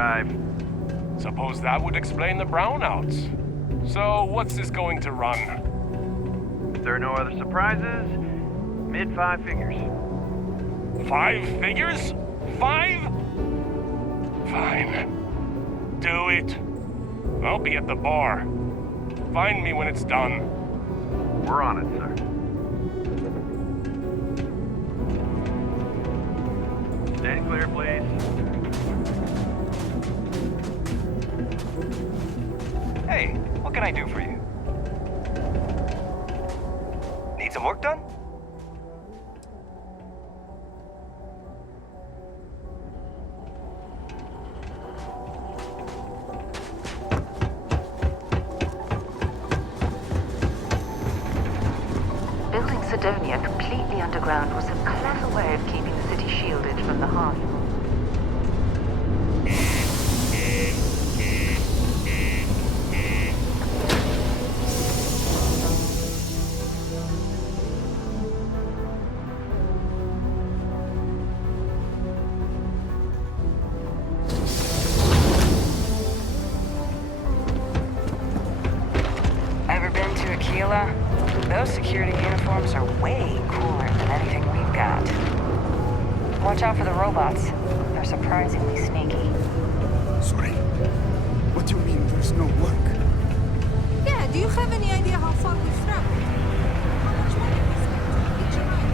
drive. Suppose that would explain the brownouts. So, what's this going to run? If there are no other surprises, mid 5 figures. 5 figures? 5? Fine. Do it. I'll be at the bar. Find me when it's done. We're on it, sir. Stand clear, please. Hey, what can I do for you? Need some work done? Building Sidonia completely underground was a clever way of keeping the city shielded from the Hive. Ever been to Aquila? Those security uniforms are way cooler than anything we've got. Watch out for the robots. They're surprisingly sneaky. Sorry. What do you mean there's no work? Yeah, do you have any idea how far we've traveled? How much money we spent each night?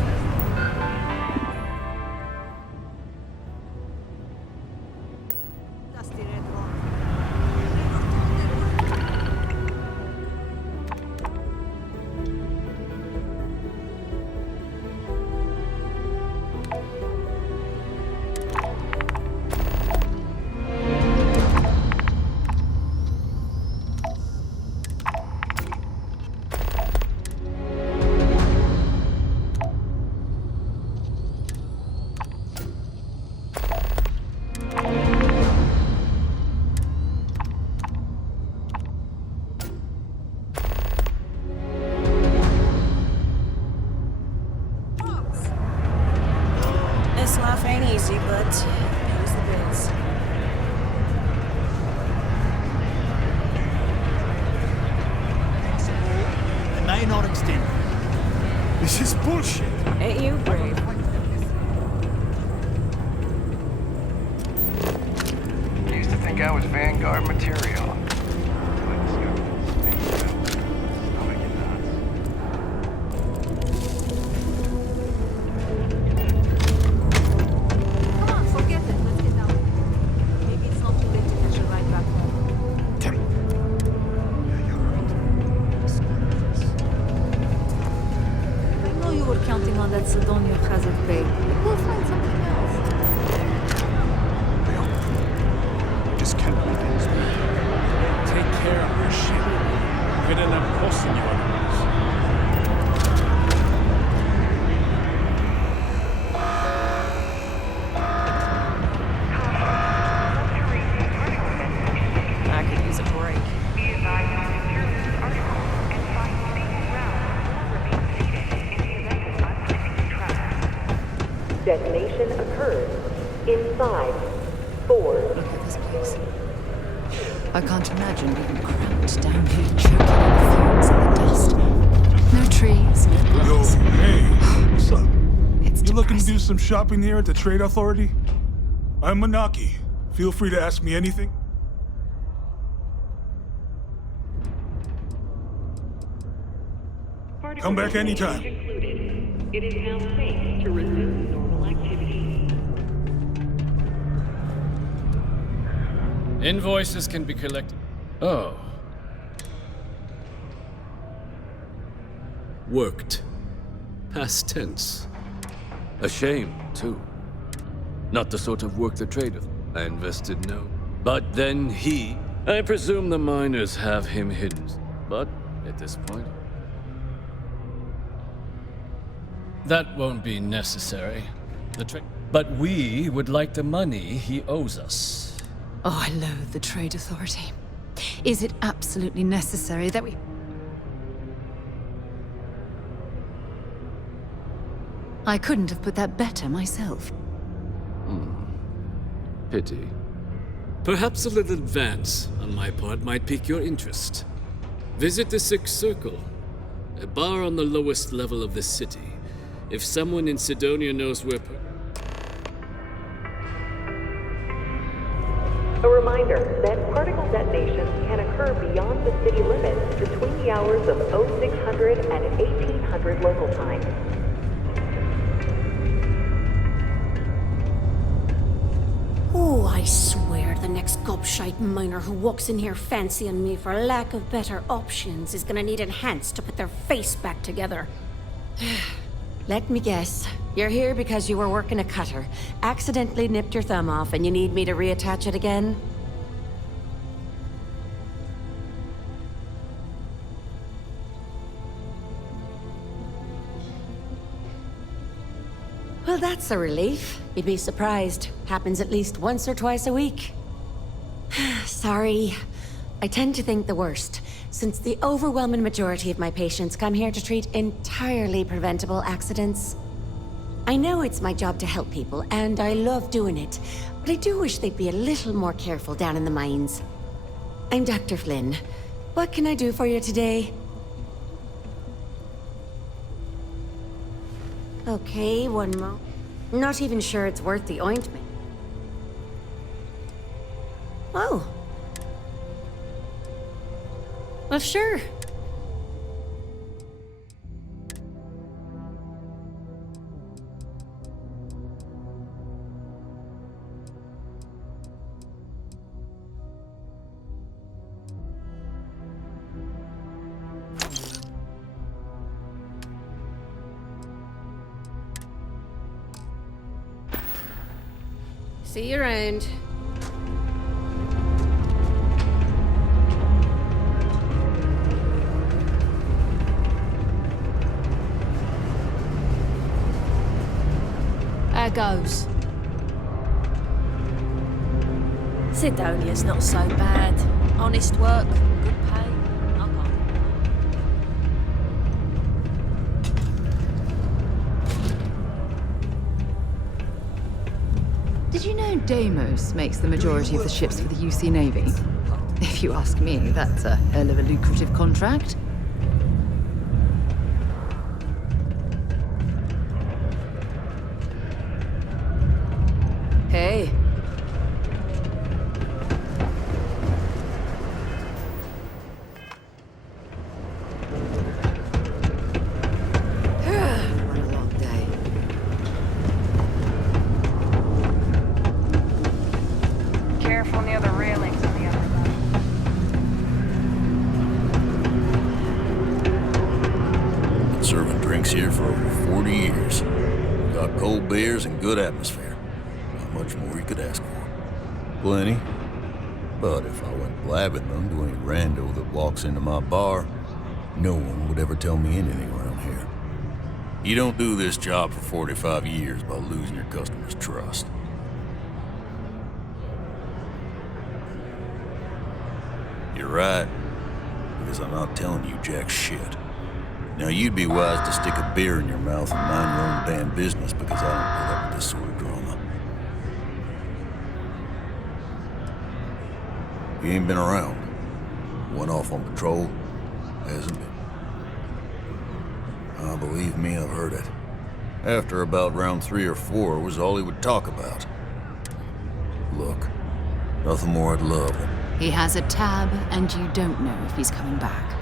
Dusty Red Rock. This life ain't easy, but pays the bills. It may not extend. This is bullshit. Ain't you brave? Used to think I was Vanguard material. Come on, forget it. Let's get down. Maybe it's not too late to catch a ride back home. Tim. Yeah, you're right. I know you were counting on that Sidonia hazard pay. We'll find something else. Just can't be things. Take care of your shit. Good enough costing you otherwise. I could use a break. Detonation occurs in 5, 4. Look at this place. I can't imagine being cramped down here, choking on the fumes and the dust. No trees, no Yo, grass. hey. What's up? It's You looking to do depressing. some shopping here at the Trade Authority? I'm Manaki. Feel free to ask me anything. Come back anytime. It is now safe to resume normal activity. Invoices can be collected. Oh. Worked. Past tense. A shame, too. Not the sort of work the trader I invested, no. But then I presume the miners have him hidden. But at this point, That won't be necessary. But we would like the money he owes us. Oh, I loathe the Trade Authority. Is it absolutely necessary that we... I couldn't have put that better myself. pity. Perhaps a little advance on my part might pique your interest. Visit the Sixth Circle, a bar on the lowest level of the city. If someone in Sidonia knows where... A reminder that particle detonations can occur beyond the city limits between the hours of 0600 and 1800 local time. Oh, I swear the next gobshite miner who walks in here fancying me for lack of better options is gonna need enhanced to put their face back together. Let me guess. You're here because you were working a cutter, accidentally nipped your thumb off, and you need me to reattach it again? Well, that's a relief. You'd be surprised. Happens at least once or twice a week. Sorry. I tend to think the worst, since the overwhelming majority of my patients come here to treat entirely preventable accidents. I know it's my job to help people, and I love doing it, but I do wish they'd be a little more careful down in the mines. I'm Dr. Flynn. What can I do for you today? Okay, one more. Not even sure it's worth the ointment. Oh. Well, sure. See you around. There goes. Sidonia's not so bad. Honest work, good pay. I'm on. Did you know Deimos makes the majority of the ships for the UC Navy? If you ask me, that's a hell of a lucrative contract. Hey. What a long day. Careful near the railings on the other side. Been serving drinks here for over 40 years. Got cold beers and good atmosphere. Not much more you could ask for. Plenty. But if I went blabbing them to any rando that walks into my bar, no one would ever tell me anything around here. You don't do this job for 45 years by losing your customers' trust. You're right, because I'm not telling you jack shit. Now, you'd be wise to stick a beer in your mouth and mind your own damn business, because I don't put up with this sort of drama. You ain't been around. Went off on patrol. Hasn't been. Believe me, I've heard it. After about round 3 or 4 was all he would talk about. Look, nothing more I'd love than... He has a tab, and you don't know if he's coming back.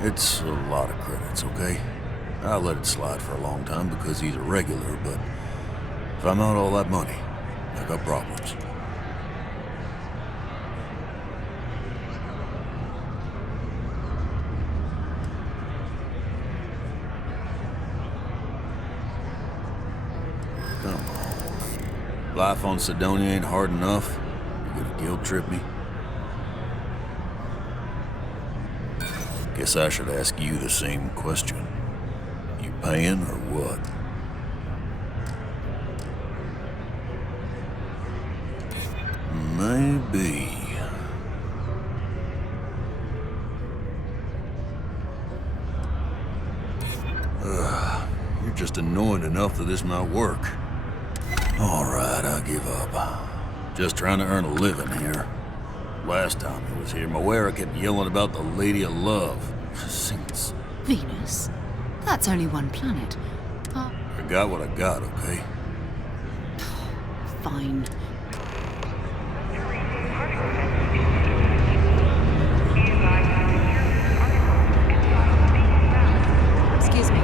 It's a lot of credits, okay? I let it slide for a long time because he's a regular, but if I'm out all that money, I got problems. Come on. Life on Sidonia ain't hard enough. You gonna guilt trip me? Guess I should ask you the same question. You paying or what? Maybe. You're just annoyed enough that this might work. All right, I give up. Just trying to earn a living here. Last time I was here, Moera kept yelling about the Lady of Love. Since Venus? That's only one planet. I got what I got, okay? Fine. Excuse me.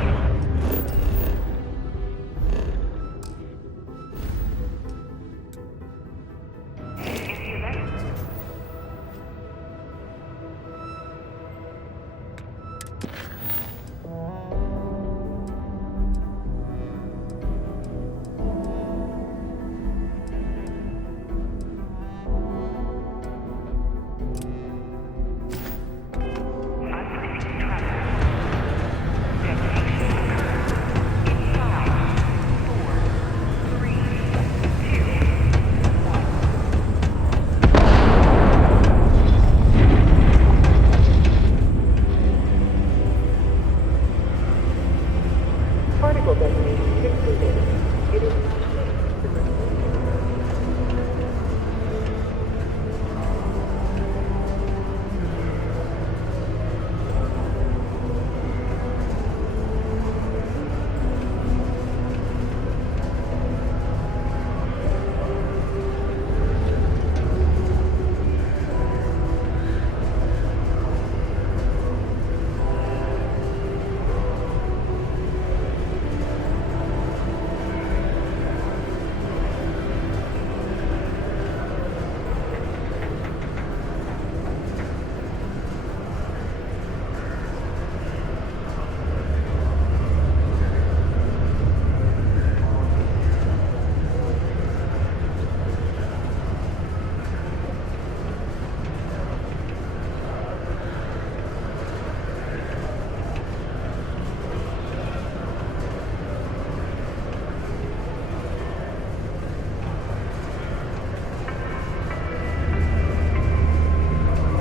Particle detonation excluded. It is not safe to remove.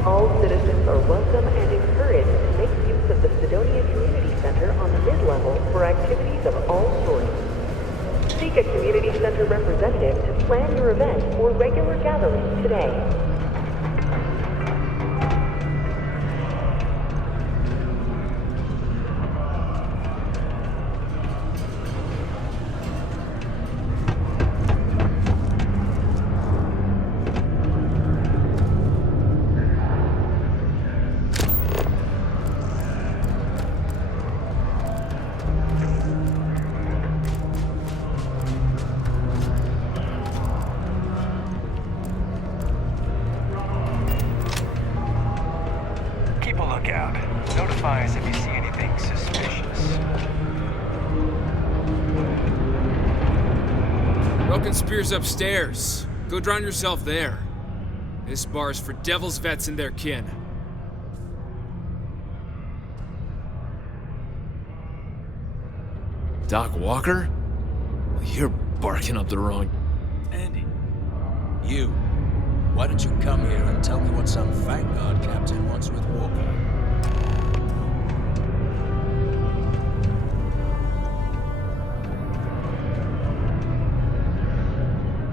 All citizens are welcome and encouraged to make use of the Sidonia Community Center on the mid-level for activities of all sorts. Seek a community center representative to plan your event or regular gathering today. Keep a lookout. Notify us if you see anything suspicious. Broken Spear's upstairs. Go drown yourself there. This bar's for Devil's vets and their kin. Doc Walker? You're barking up the wrong... Andy, you. Why don't you come here and tell me what some Vanguard captain wants with Walker?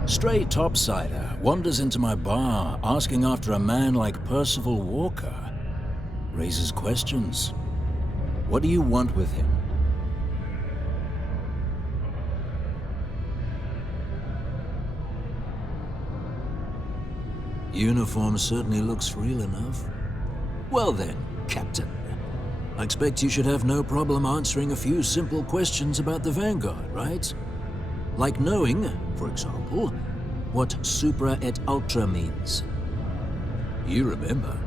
Stray topsider wanders into my bar asking after a man like Percival Walker. Raises questions. What do you want with him? Uniform certainly looks real enough. Well then, Captain. I expect you should have no problem answering a few simple questions about the Vanguard, right? Like knowing, for example, what Supra et Ultra means. You remember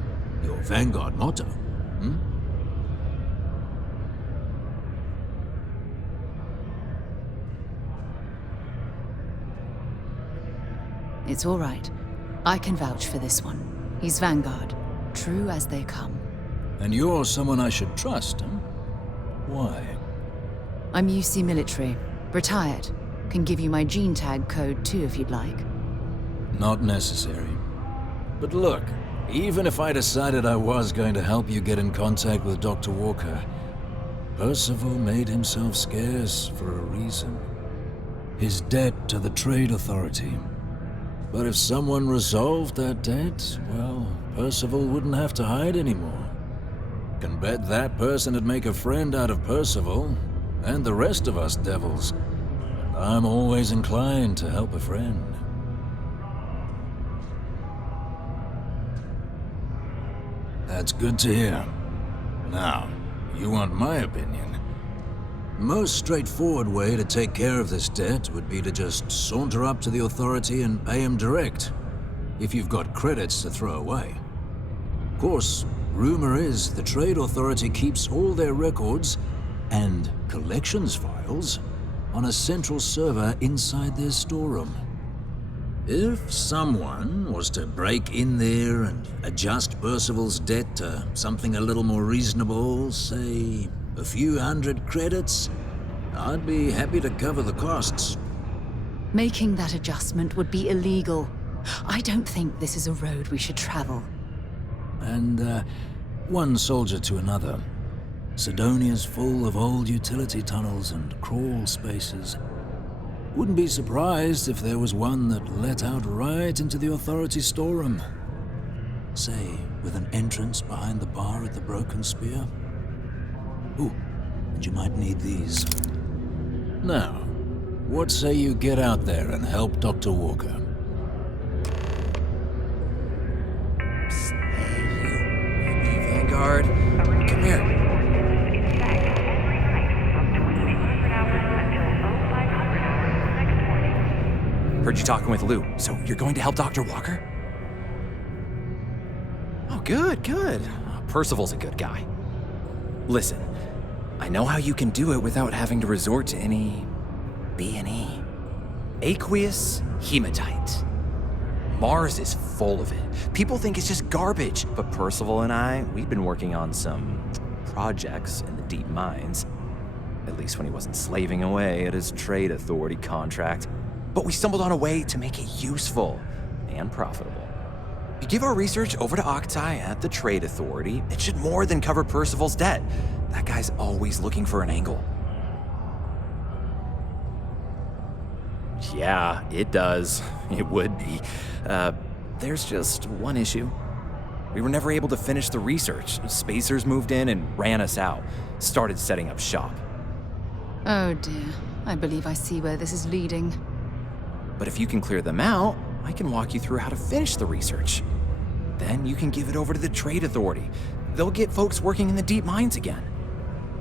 your Vanguard motto, hmm? It's all right. I can vouch for this one. He's Vanguard. True as they come. And you're someone I should trust, huh? Why? I'm UC military. Retired. Can give you my gene tag code too if you'd like. Not necessary. But look, even if I decided I was going to help you get in contact with Dr. Walker, Percival made himself scarce for a reason. His debt to the Trade Authority. But if someone resolved that debt, well, Percival wouldn't have to hide anymore. Can bet that person would make a friend out of Percival, and the rest of us devils. And I'm always inclined to help a friend. That's good to hear. Now, you want my opinion? Most straightforward way to take care of this debt would be to just saunter up to the authority and pay him direct, if you've got credits to throw away. Of course, rumor is the Trade Authority keeps all their records and collections files on a central server inside their storeroom. If someone was to break in there and adjust Percival's debt to something a little more reasonable, say a few hundred credits, I'd be happy to cover the costs. Making that adjustment would be illegal. I don't think this is a road we should travel. And, one soldier to another. Sidonia's full of old utility tunnels and crawl spaces. Wouldn't be surprised if there was one that let out right into the authority storeroom. Say, with an entrance behind the bar at the Broken Spear. Ooh, and you might need these. Now, what say you get out there and help Dr. Walker? Psst, hey, you Vanguard. Come here. Heard you talking with Lou, so you're going to help Dr. Walker? Oh, good, good. Percival's a good guy. Listen, I know how you can do it without having to resort to any B&E. Aqueous hematite. Mars is full of it. People think it's just garbage, but Percival and I, we've been working on some projects in the deep mines. At least when he wasn't slaving away at his Trade Authority contract. But we stumbled on a way to make it useful and profitable. If you give our research over to Octai at the Trade Authority, it should more than cover Percival's debt. That guy's always looking for an angle. Yeah, it does. It would be. There's just one issue. We were never able to finish the research. Spacers moved in and ran us out. Started setting up shop. Oh dear. I believe I see where this is leading. But if you can clear them out, I can walk you through how to finish the research. Then you can give it over to the Trade Authority. They'll get folks working in the deep mines again.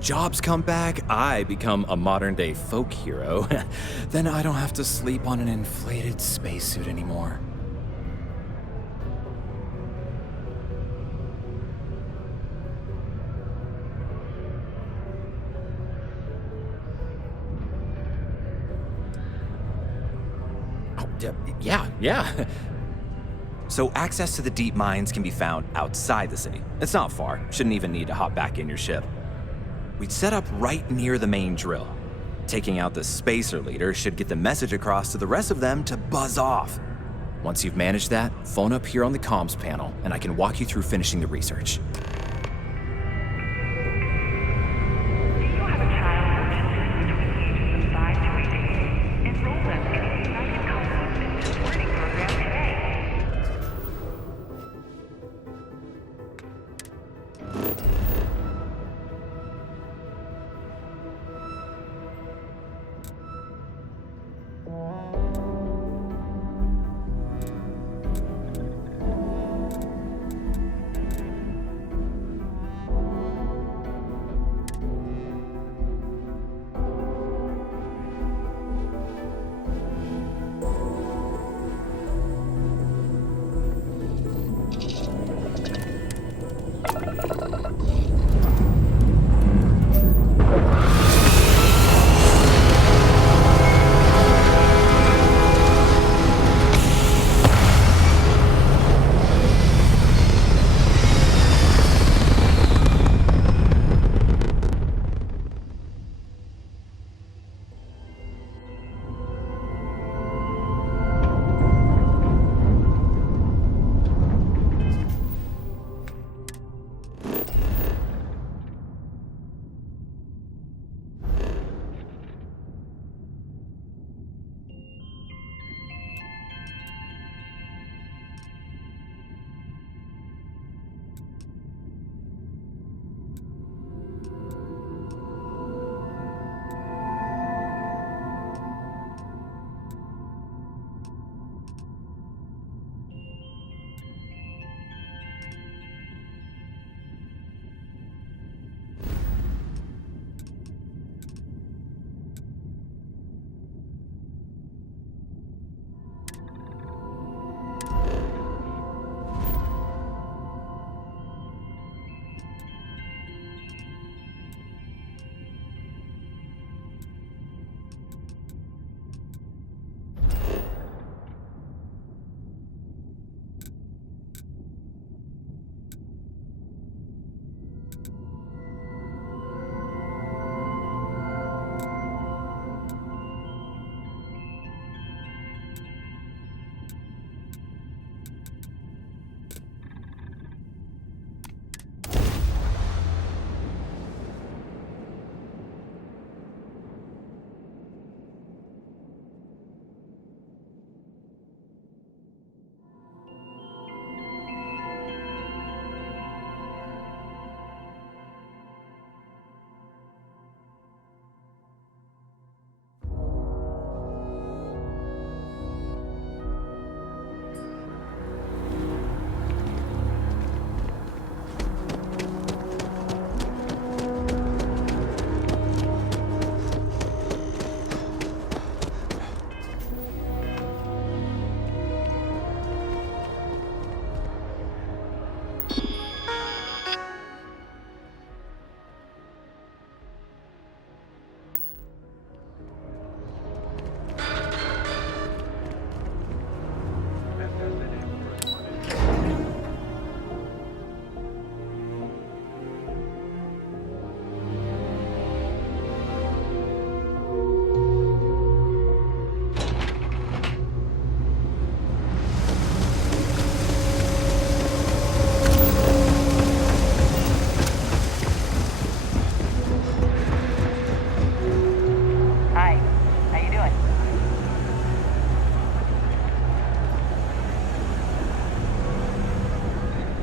Jobs come back, I become a modern-day folk hero. Then I don't have to sleep on an inflated spacesuit anymore. Yeah. So access to the deep mines can be found outside the city. It's not far. Shouldn't even need to hop back in your ship. We'd set up right near the main drill. Taking out the spacer leader should get the message across to the rest of them to buzz off. Once you've managed that, phone up here on the comms panel, and I can walk you through finishing the research.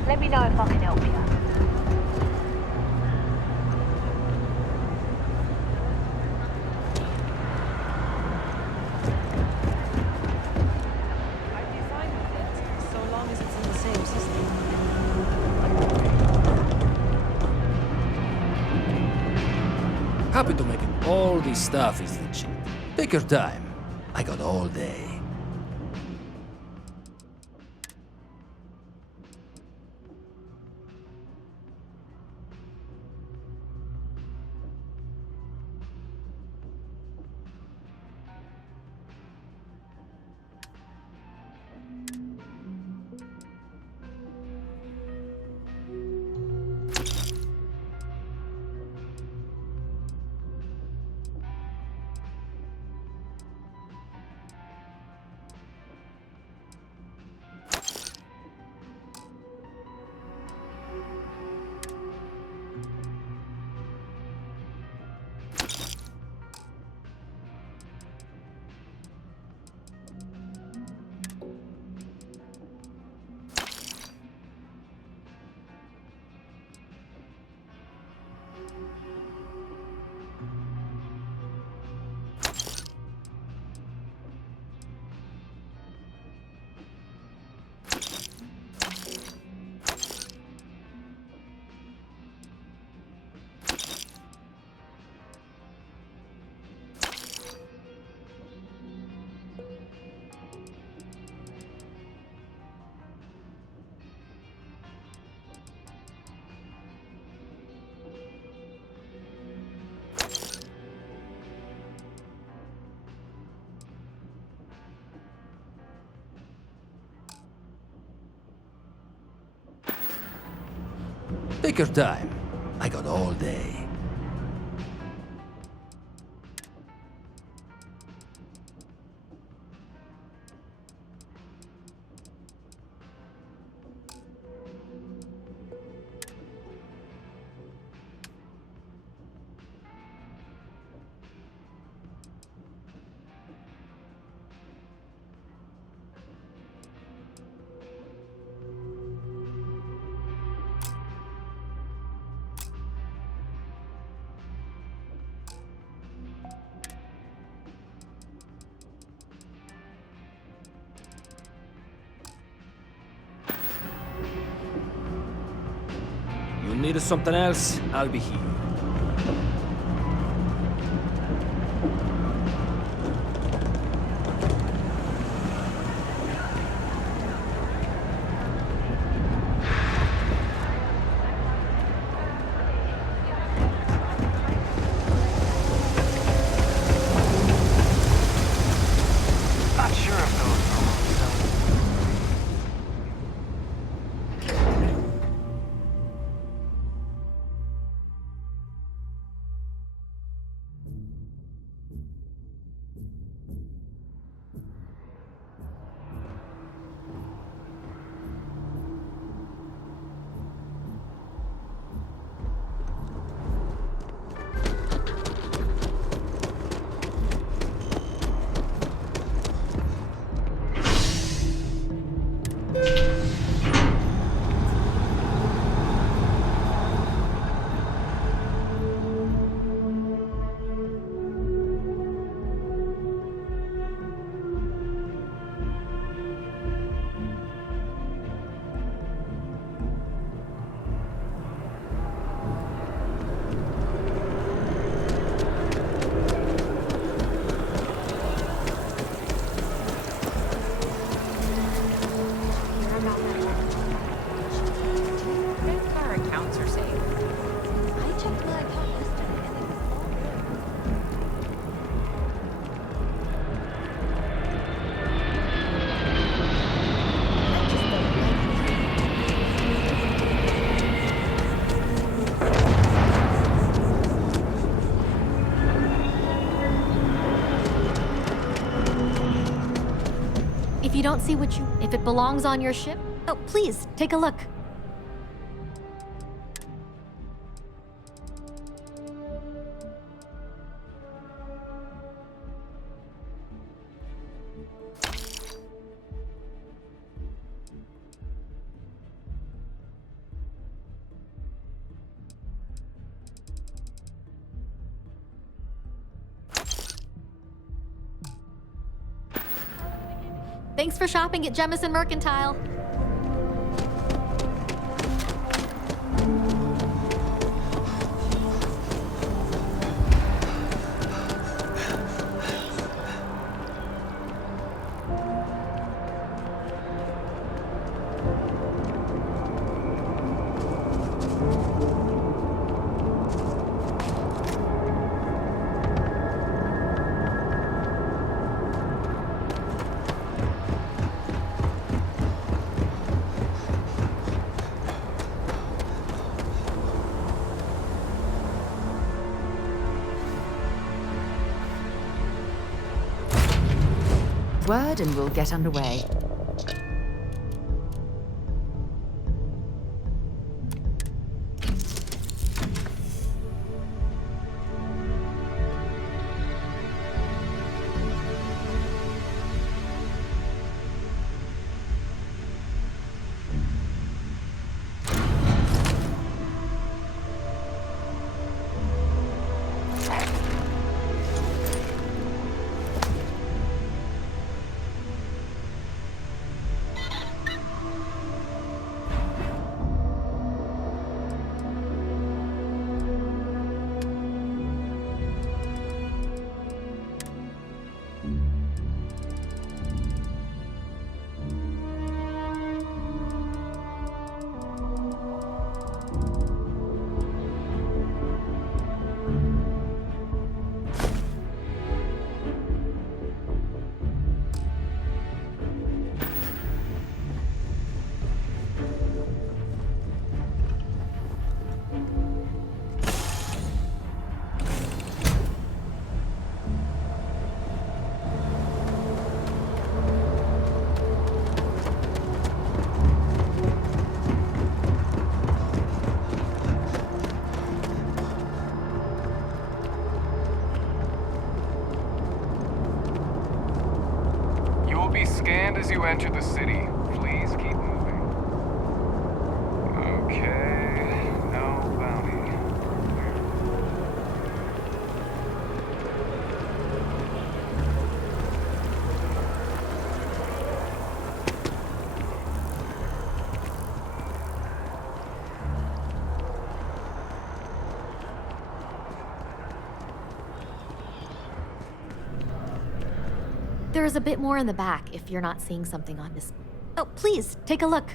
Let me know if I can help you. I'd be fine with it, so long as it's in the same system. Happy to make it. All this stuff is legit. Take your time. I got all day. Take your time. I got all day. You need something else? I'll be here. Not sure if those If you don't see if it belongs on your ship, oh, please, take a look. Thanks for shopping at Jemison Mercantile. Word and we'll get underway. As you enter the city, please keep moving. Okay, no bounty. There's a bit more in the back if you're not seeing something on this. Oh, please, take a look.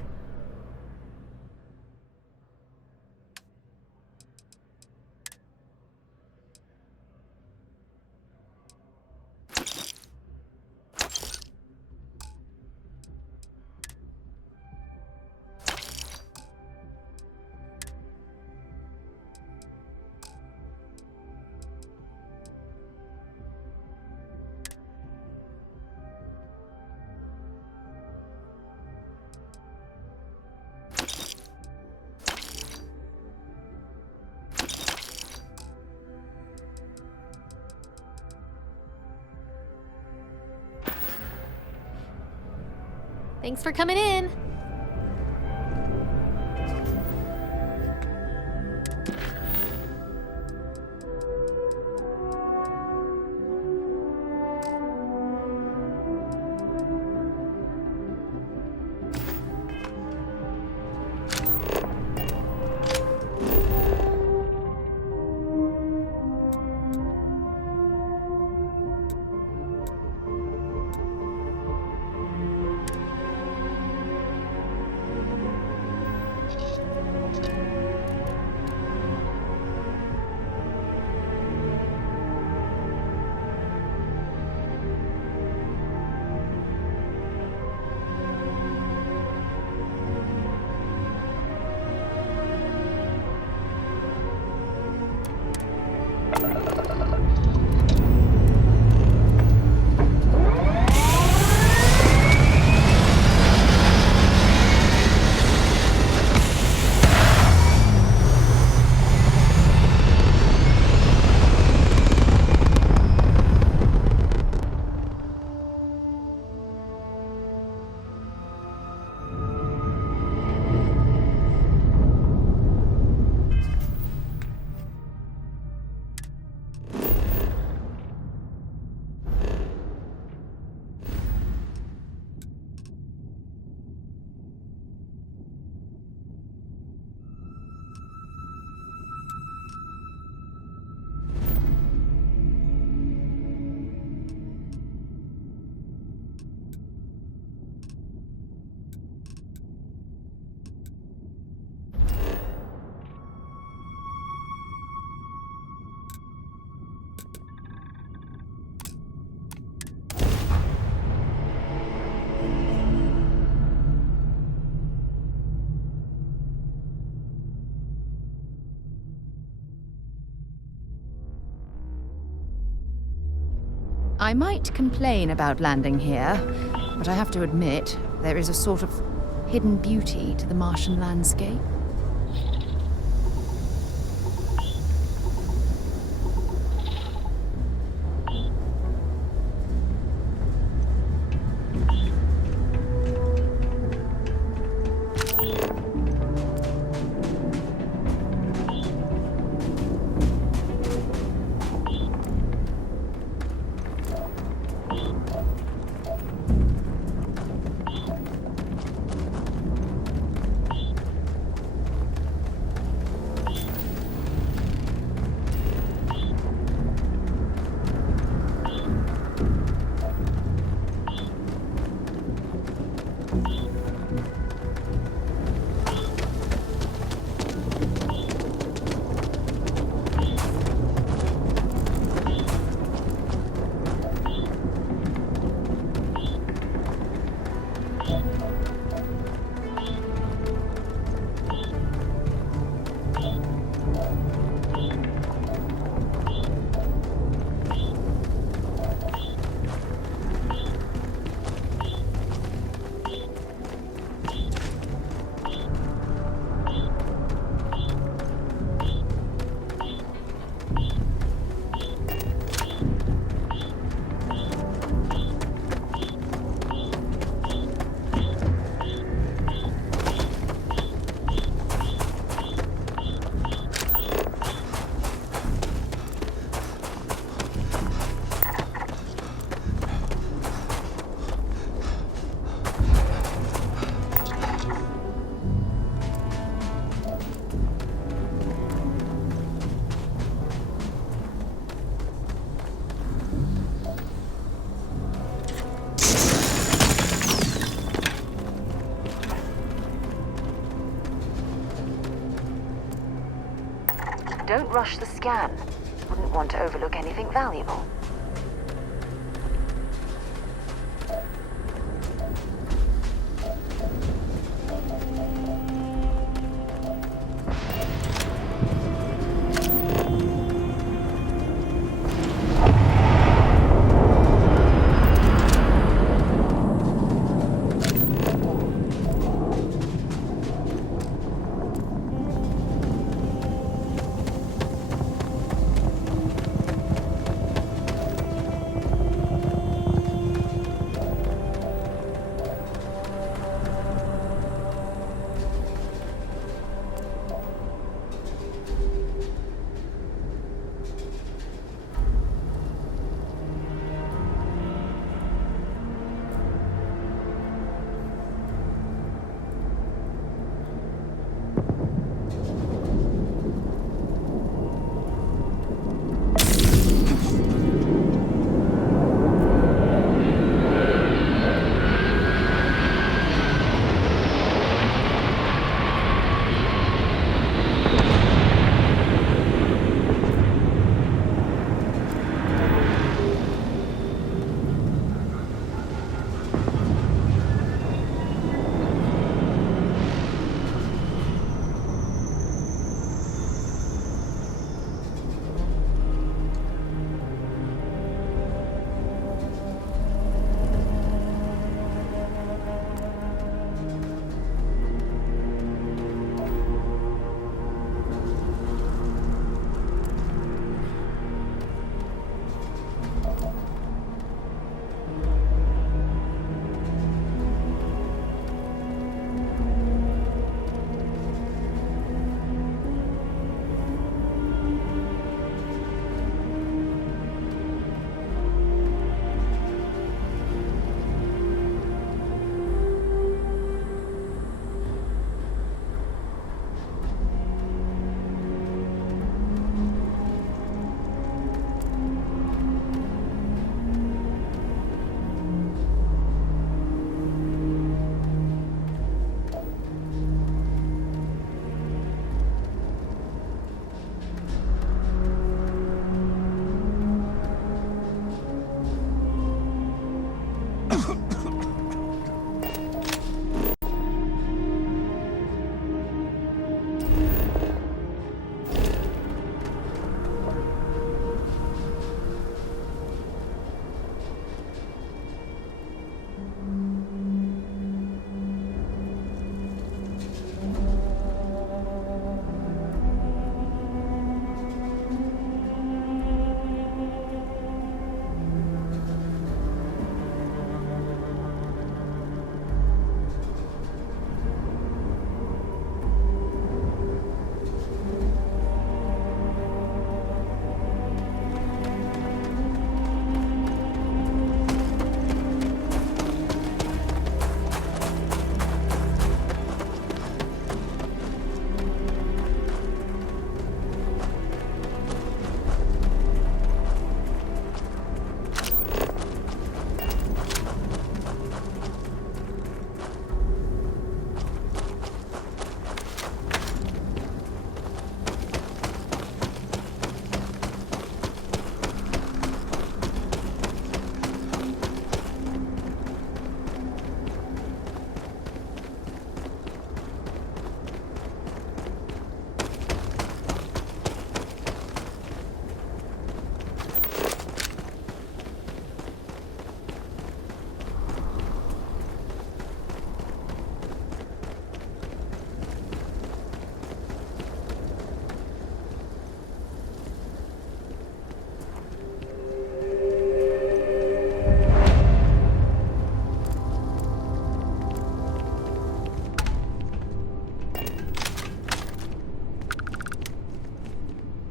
Thanks for coming in. I might complain about landing here, but I have to admit, there is a sort of hidden beauty to the Martian landscape. Don't rush the scan. Wouldn't want to overlook anything valuable.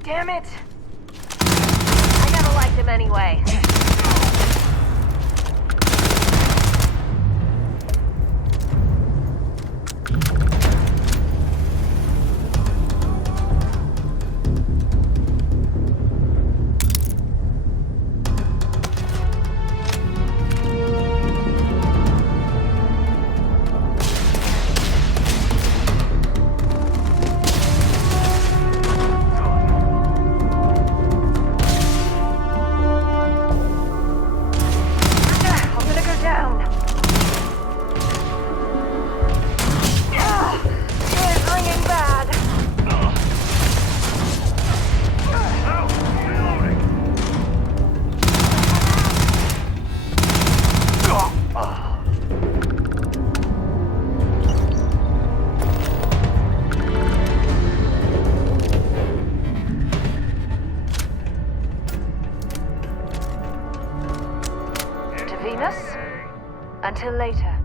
Damn it! I never liked him anyway. Until later.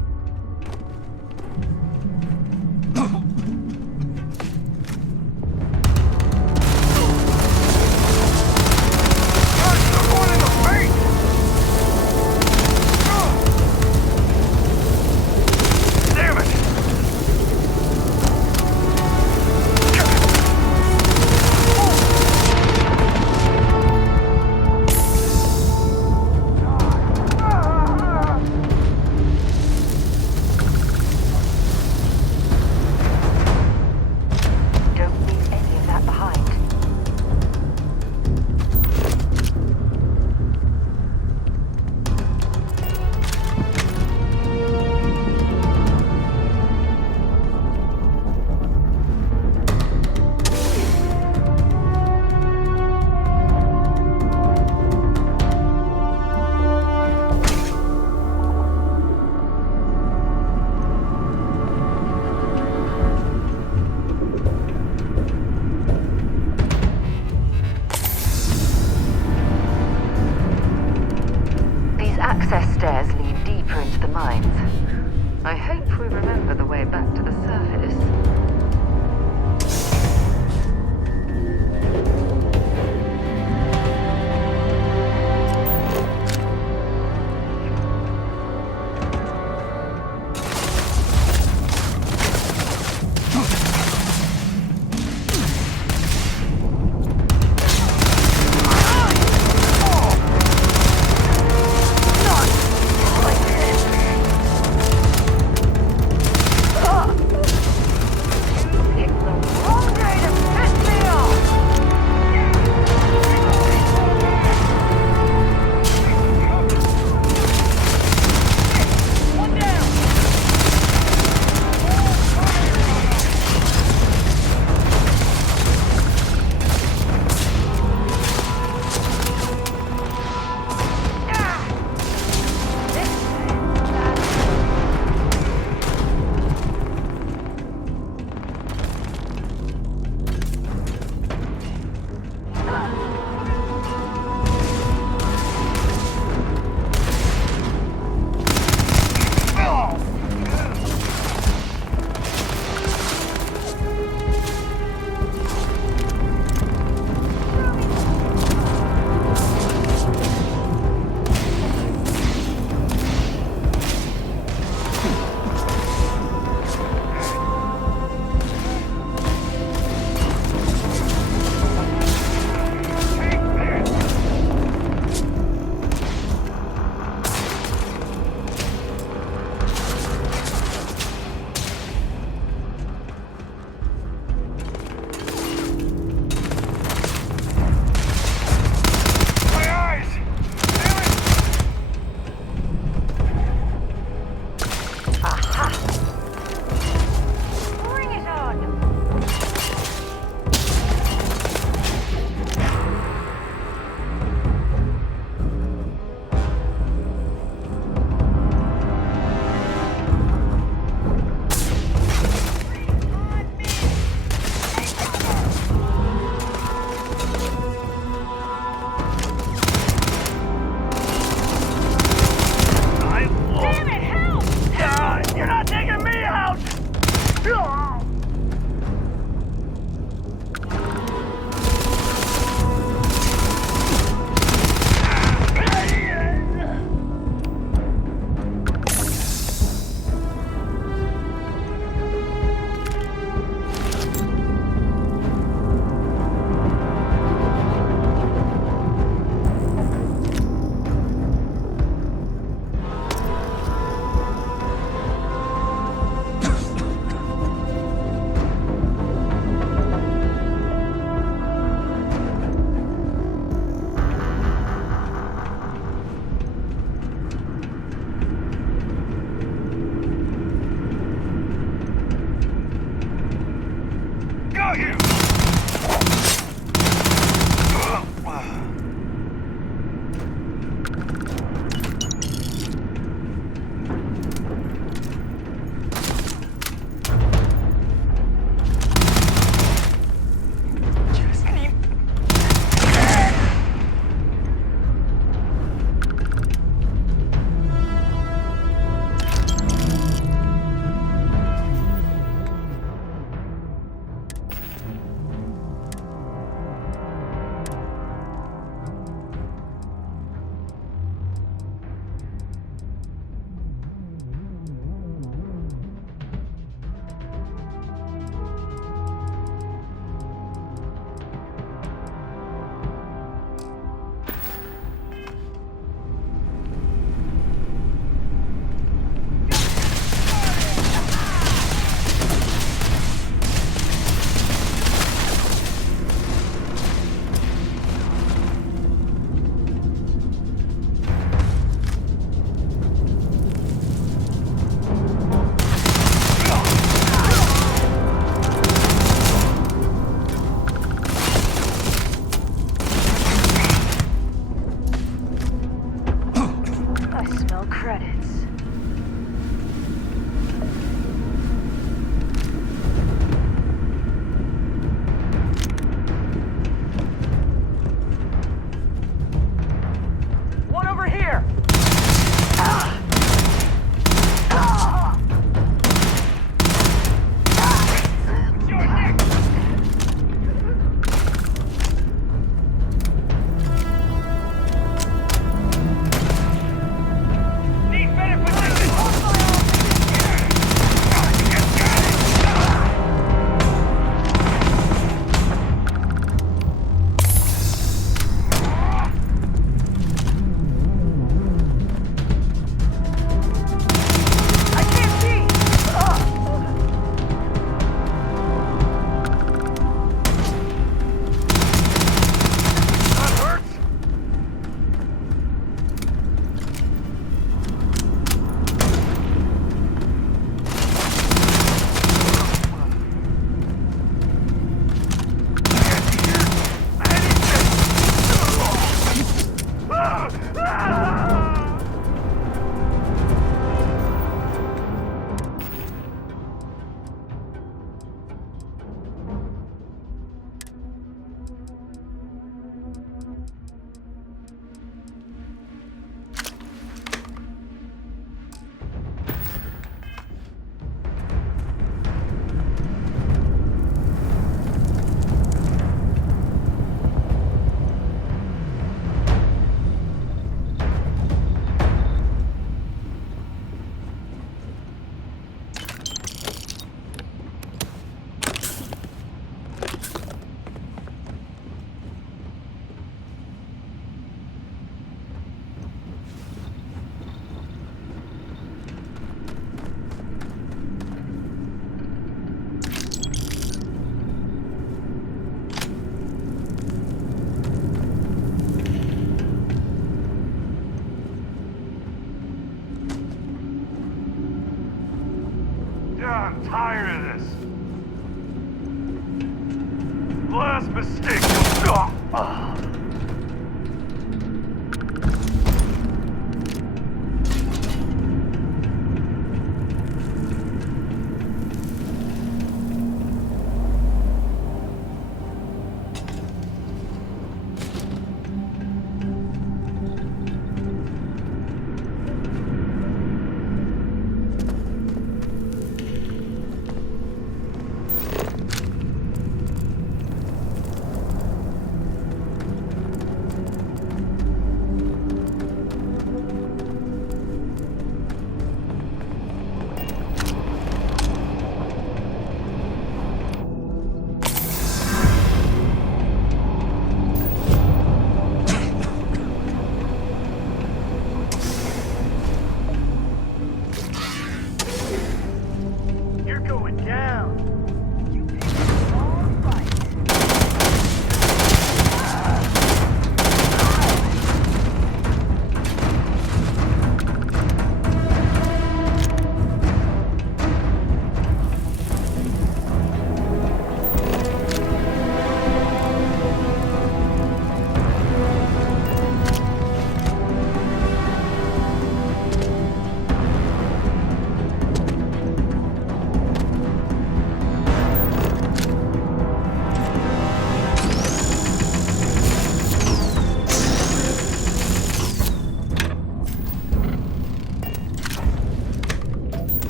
last mistake.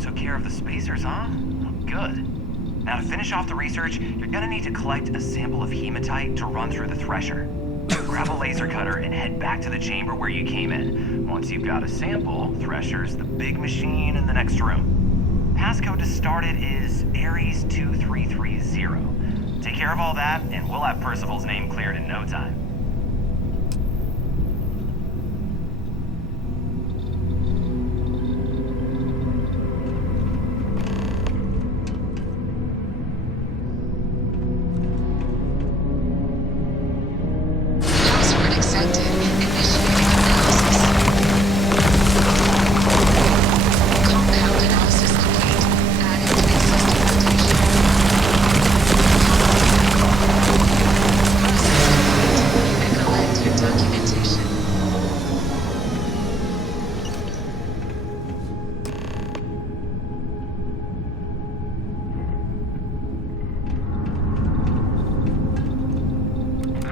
took care of the spacers, huh? Good. Now to finish off the research, you're gonna need to collect a sample of hematite to run through the thresher. Grab a laser cutter and head back to the chamber where you came in. Once you've got a sample, Thresher's the big machine in the next room. Passcode to start it is Ares 2330. Take care of all that, and we'll have Percival's name cleared in no time. Password accepted. Initiating analysis. Compound analysis complete. Adding to existing station. Process complete. You may collect your documentation.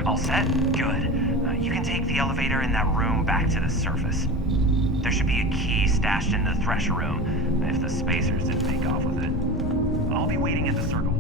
All set? Good. You can take the elevator in that room back to the surface. There should be a key stashed in the Thresher room, if the spacers didn't take off with it. I'll be waiting at the circle.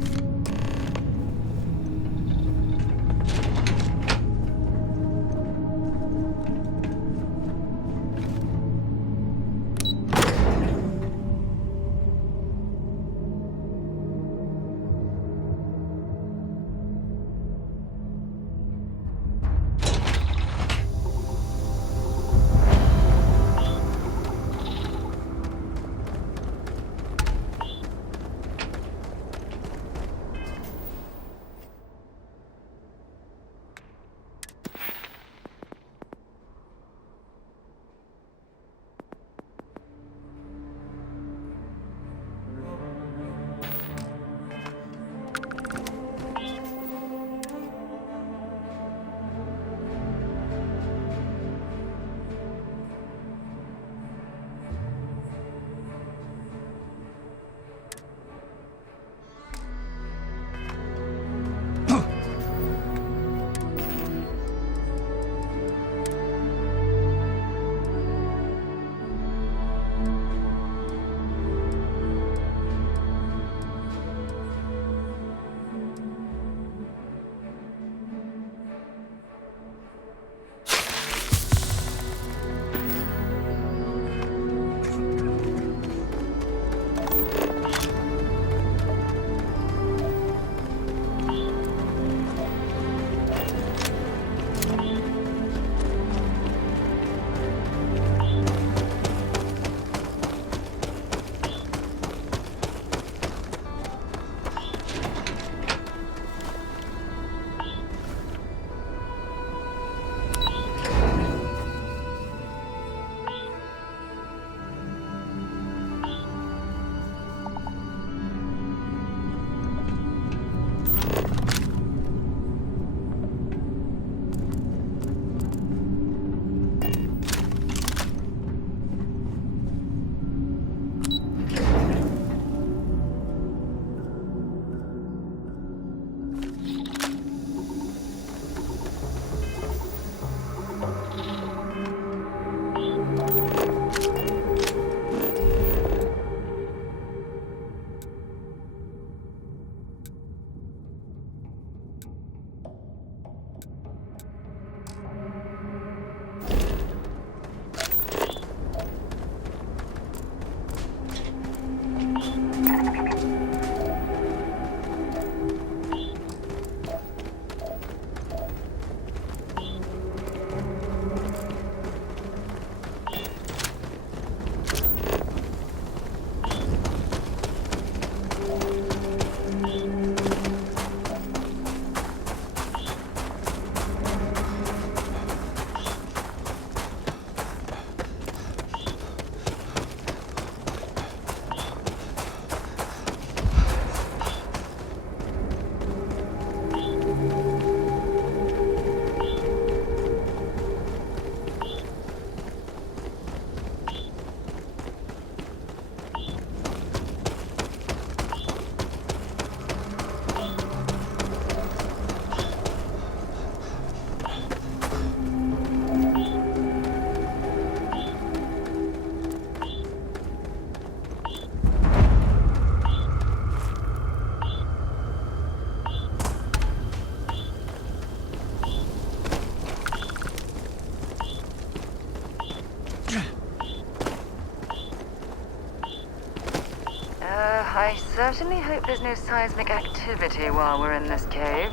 I certainly hope there's no seismic activity while we're in this cave.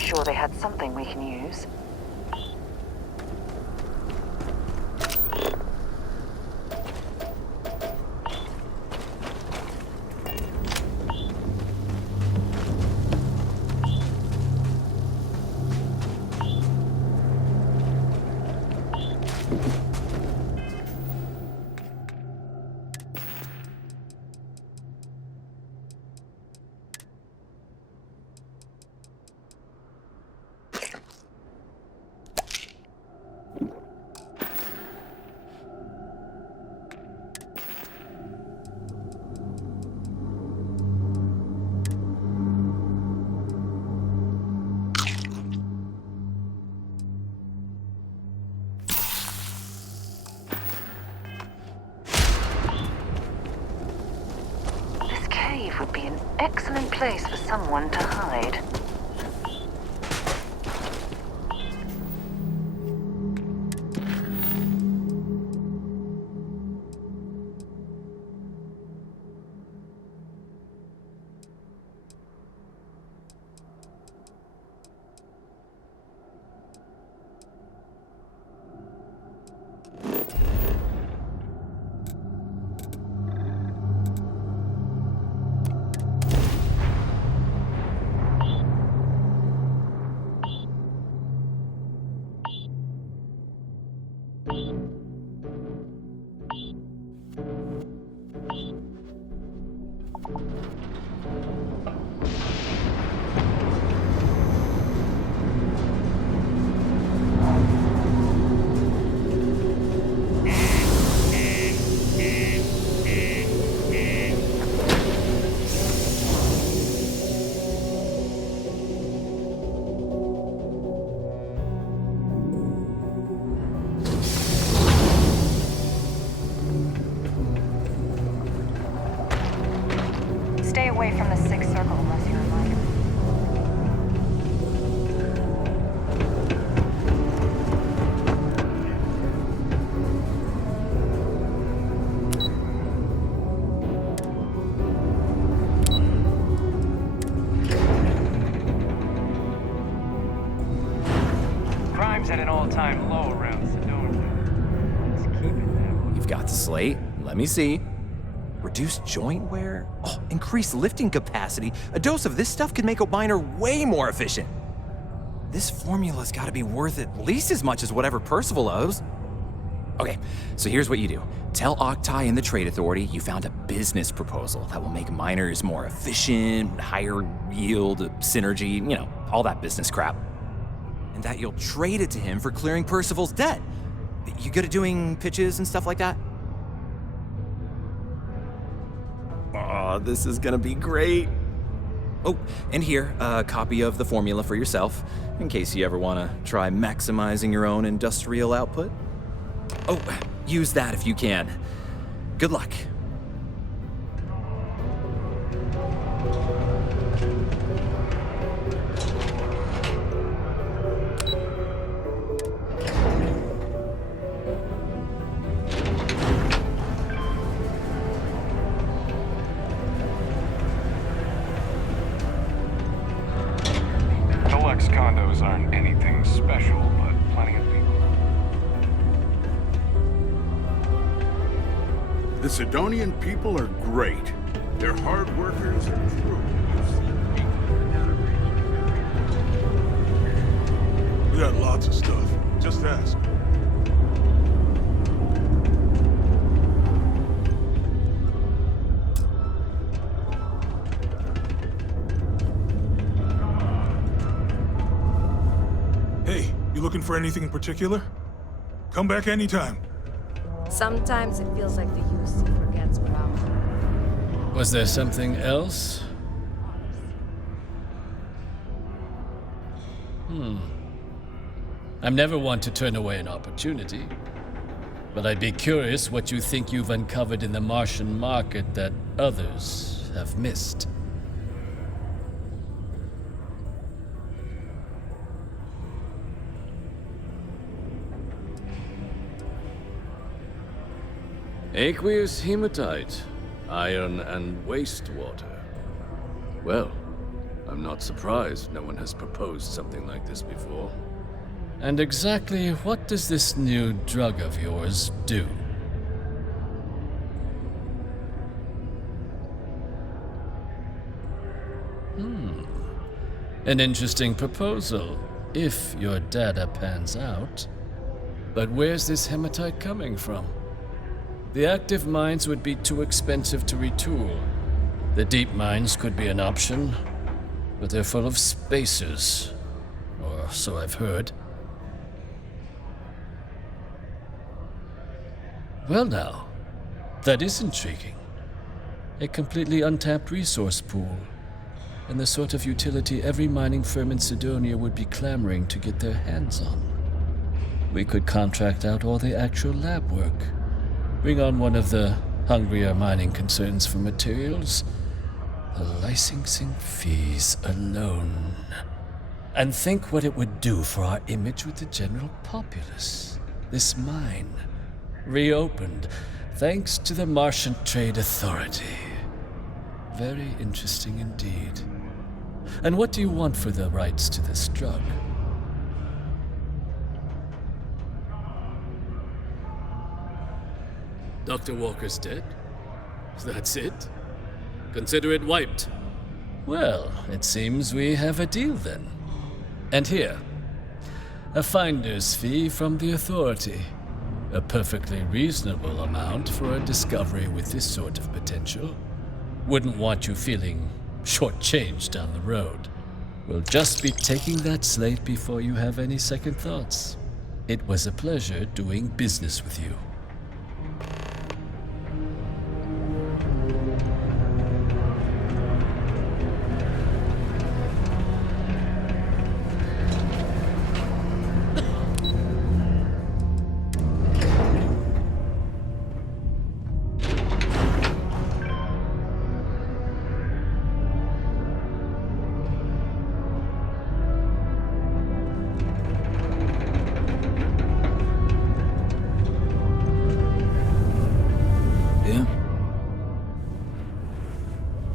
Sure they had something we can use. Would be an excellent place for someone to hide. away from the Sixth Circle unless you're a miner. Crime's at an all-time low around Sedona. Let's keep it that way. You've got the slate. Let me see. Reduce joint wear? Oh, increase lifting capacity. A dose of this stuff could make a miner way more efficient. This formula's gotta be worth at least as much as whatever Percival owes. Okay, so here's what you do. Tell Octai and the Trade Authority you found a business proposal that will make miners more efficient, higher yield, synergy, you know, all that business crap. And that you'll trade it to him for clearing Percival's debt. You good at doing pitches and stuff like that? Oh, this is gonna be great. Oh, and here, a copy of the formula for yourself, in case you ever wanna try maximizing your own industrial output. Oh, use that if you can. Good luck. Deluxe condos aren't anything special, but plenty of people. The Sidonian people are great. They're hard workers and true. We got lots of stuff. Just ask. Hey, you looking for anything in particular? Come back anytime. Sometimes it feels like the UC forgets we're out. Was there something else? I'm never one to turn away an opportunity, but I'd be curious what you think you've uncovered in the Martian market that others have missed. Aqueous hematite, iron and wastewater. Well, I'm not surprised no one has proposed something like this before. And exactly what does this new drug of yours do? An interesting proposal, if your data pans out. But where's this hematite coming from? The active mines would be too expensive to retool. The deep mines could be an option, but they're full of spacers. Or so I've heard. Well now, that is intriguing. A completely untapped resource pool, and the sort of utility every mining firm in Sidonia would be clamoring to get their hands on. We could contract out all the actual lab work, bring on one of the hungrier mining concerns for materials, the licensing fees alone. And think what it would do for our image with the general populace. This mine, reopened thanks to the Martian Trade Authority. Very interesting indeed. And what do you want for the rights to this drug? Dr. Walker's dead? That's it? Consider it wiped. Well, it seems we have a deal then. And here, a finder's fee from the Authority. A perfectly reasonable amount for a discovery with this sort of potential. Wouldn't want you feeling shortchanged down the road. We'll just be taking that slate before you have any second thoughts. It was a pleasure doing business with you.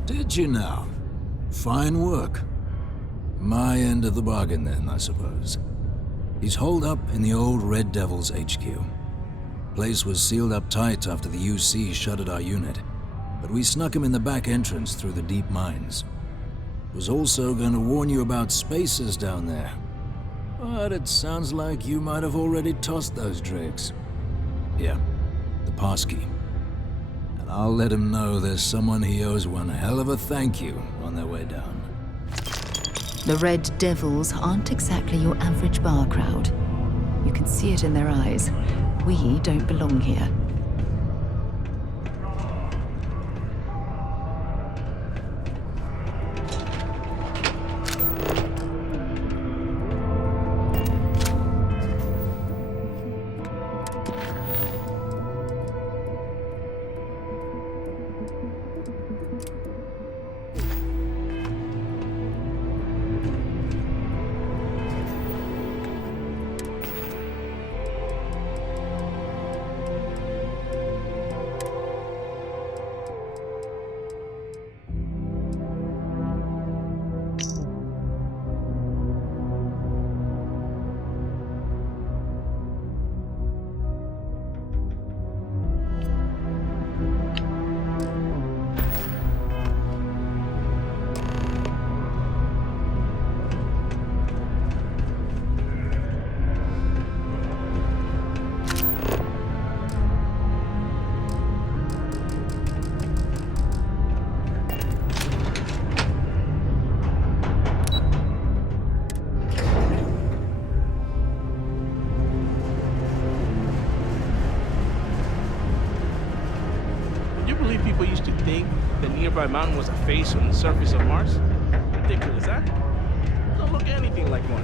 Did you now? Fine work. My end of the bargain then, I suppose. He's holed up in the old Red Devils HQ. Place was sealed up tight after the UC shuttered our unit, but we snuck him in the back entrance through the deep mines. Was also going to warn you about spacers down there. But it sounds like you might have already tossed those drakes. Here, the passkey. And I'll let him know there's someone he owes one hell of a thank you on their way down. The Red Devils aren't exactly your average bar crowd. You can see it in their eyes. We don't belong here. People used to think the nearby mountain was a face on the surface of Mars. Ridiculous, huh? Don't look anything like one.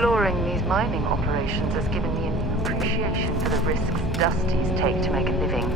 Exploring these mining operations has given me a new appreciation for the risks Dusties take to make a living.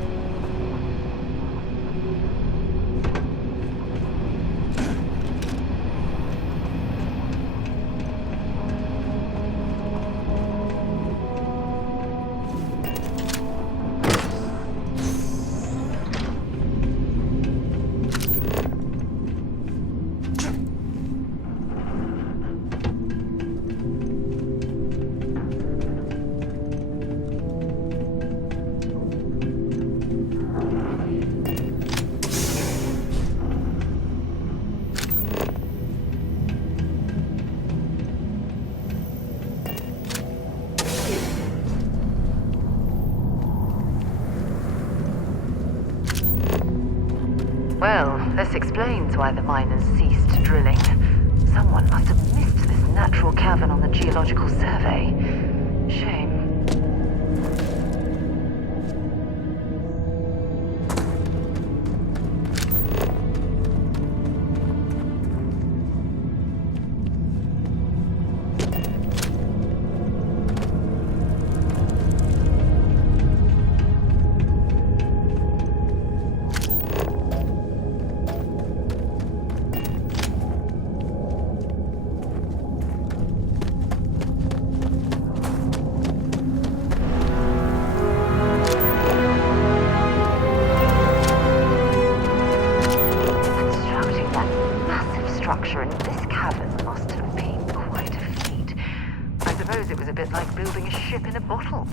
Well, this explains why the miners ceased drilling. Someone must have missed this natural cavern on the geological survey. Shame. Building a ship in a bottle.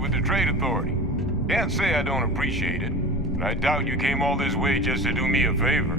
With the Trade Authority. Can't say I don't appreciate it, but I doubt you came all this way just to do me a favor.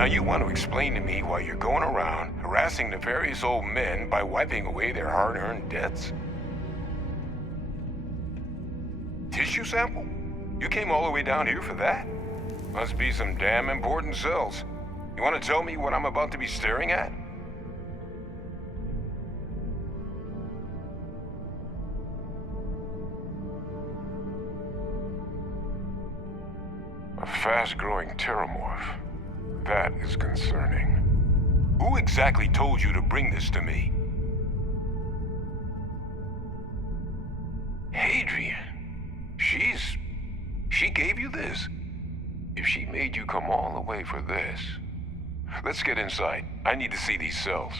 Now you want to explain to me why you're going around harassing nefarious old men by wiping away their hard-earned debts? Tissue sample? You came all the way down here for that? Must be some damn important cells. You want to tell me what I'm about to be staring at? A fast-growing terramorph. That is concerning. Who exactly told you to bring this to me? gave you this? If she made you come all the way for this... Let's get inside. I need to see these cells.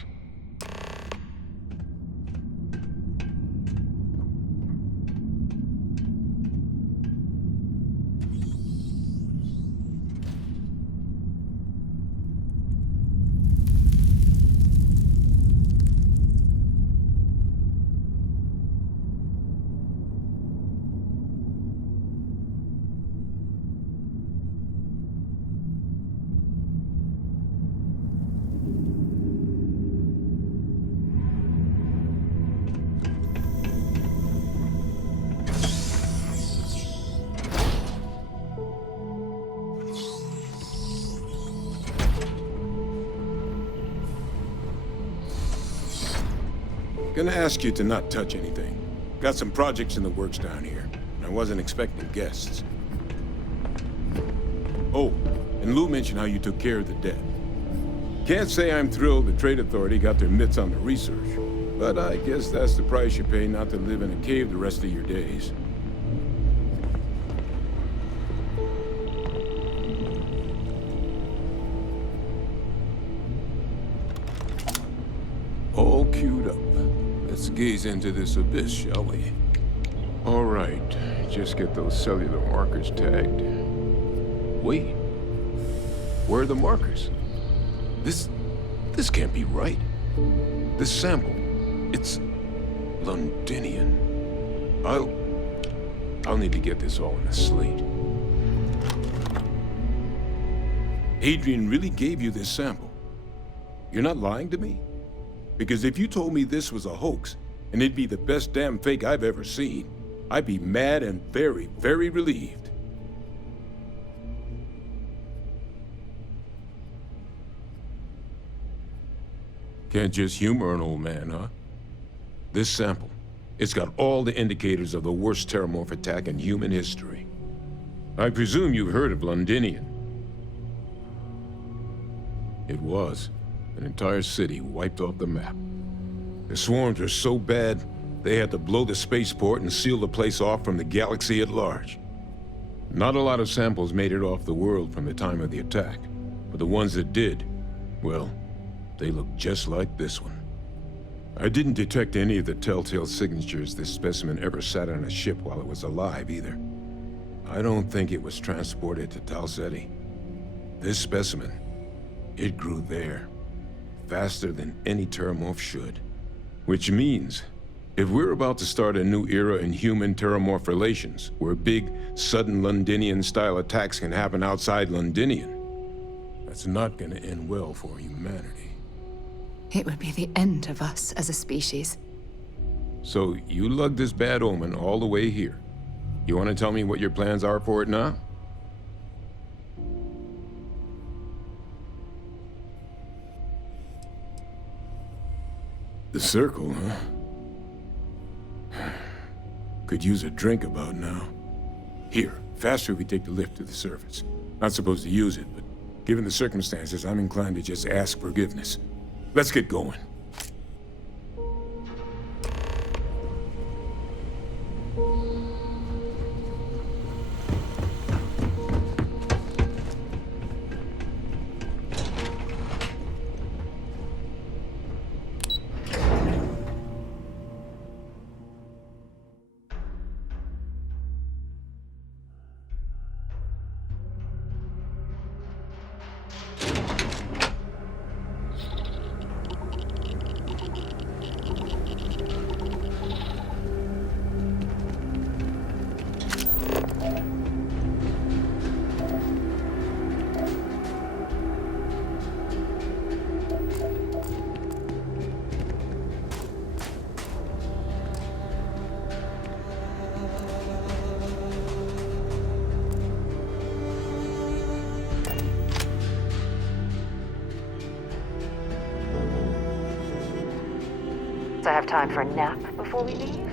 Gonna ask you to not touch anything. Got some projects in the works down here. I wasn't expecting guests. Oh, and Lou mentioned how you took care of the dead. Can't say I'm thrilled the Trade Authority got their mitts on the research, but I guess that's the price you pay not to live in a cave the rest of your days. All queued up. Let's gaze into this abyss, shall we? All right, just get those cellular markers tagged. Wait, where are the markers? This can't be right. This sample, it's Londinian. I'll need to get this all in a slate. Adrian really gave you this sample. You're not lying to me? Because if you told me this was a hoax, and it'd be the best damn fake I've ever seen, I'd be mad and very, very relieved. Can't just humor an old man, huh? This sample, it's got all the indicators of the worst terramorph attack in human history. I presume you've heard of Londinian. It was. An entire city wiped off the map. The swarms were so bad, they had to blow the spaceport and seal the place off from the galaxy at large. Not a lot of samples made it off the world from the time of the attack, but the ones that did, well, they look just like this one. I didn't detect any of the telltale signatures this specimen ever sat on a ship while it was alive, either. I don't think it was transported to Tal Ceti. This specimen, it grew there. Faster than any terramorph should. Which means, if we're about to start a new era in human-terramorph relations, where big, sudden Londinian-style attacks can happen outside Londinian, that's not gonna end well for humanity. It would be the end of us as a species. So, you lugged this bad omen all the way here. You want to tell me what your plans are for it now? The circle, huh? Could use a drink about now. Here, faster if we take the lift to the surface. Not supposed to use it, but given the circumstances, I'm inclined to just ask forgiveness. Let's get going. So I have time for a nap before we leave?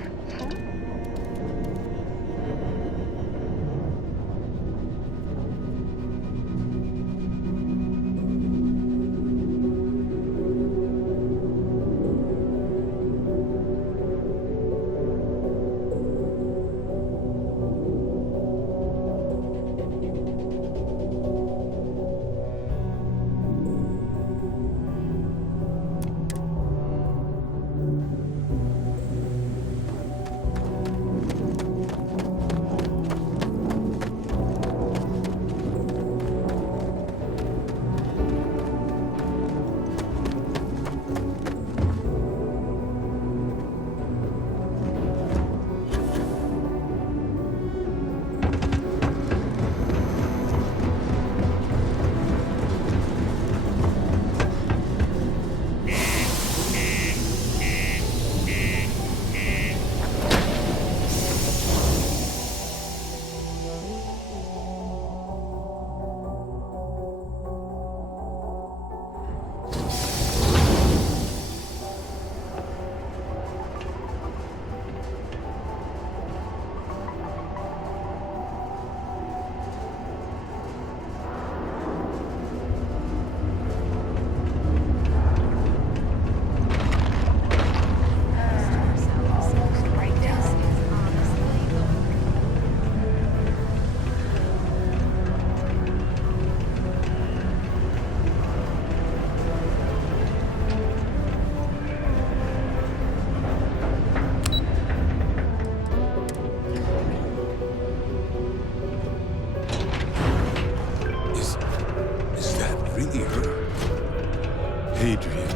Adrian.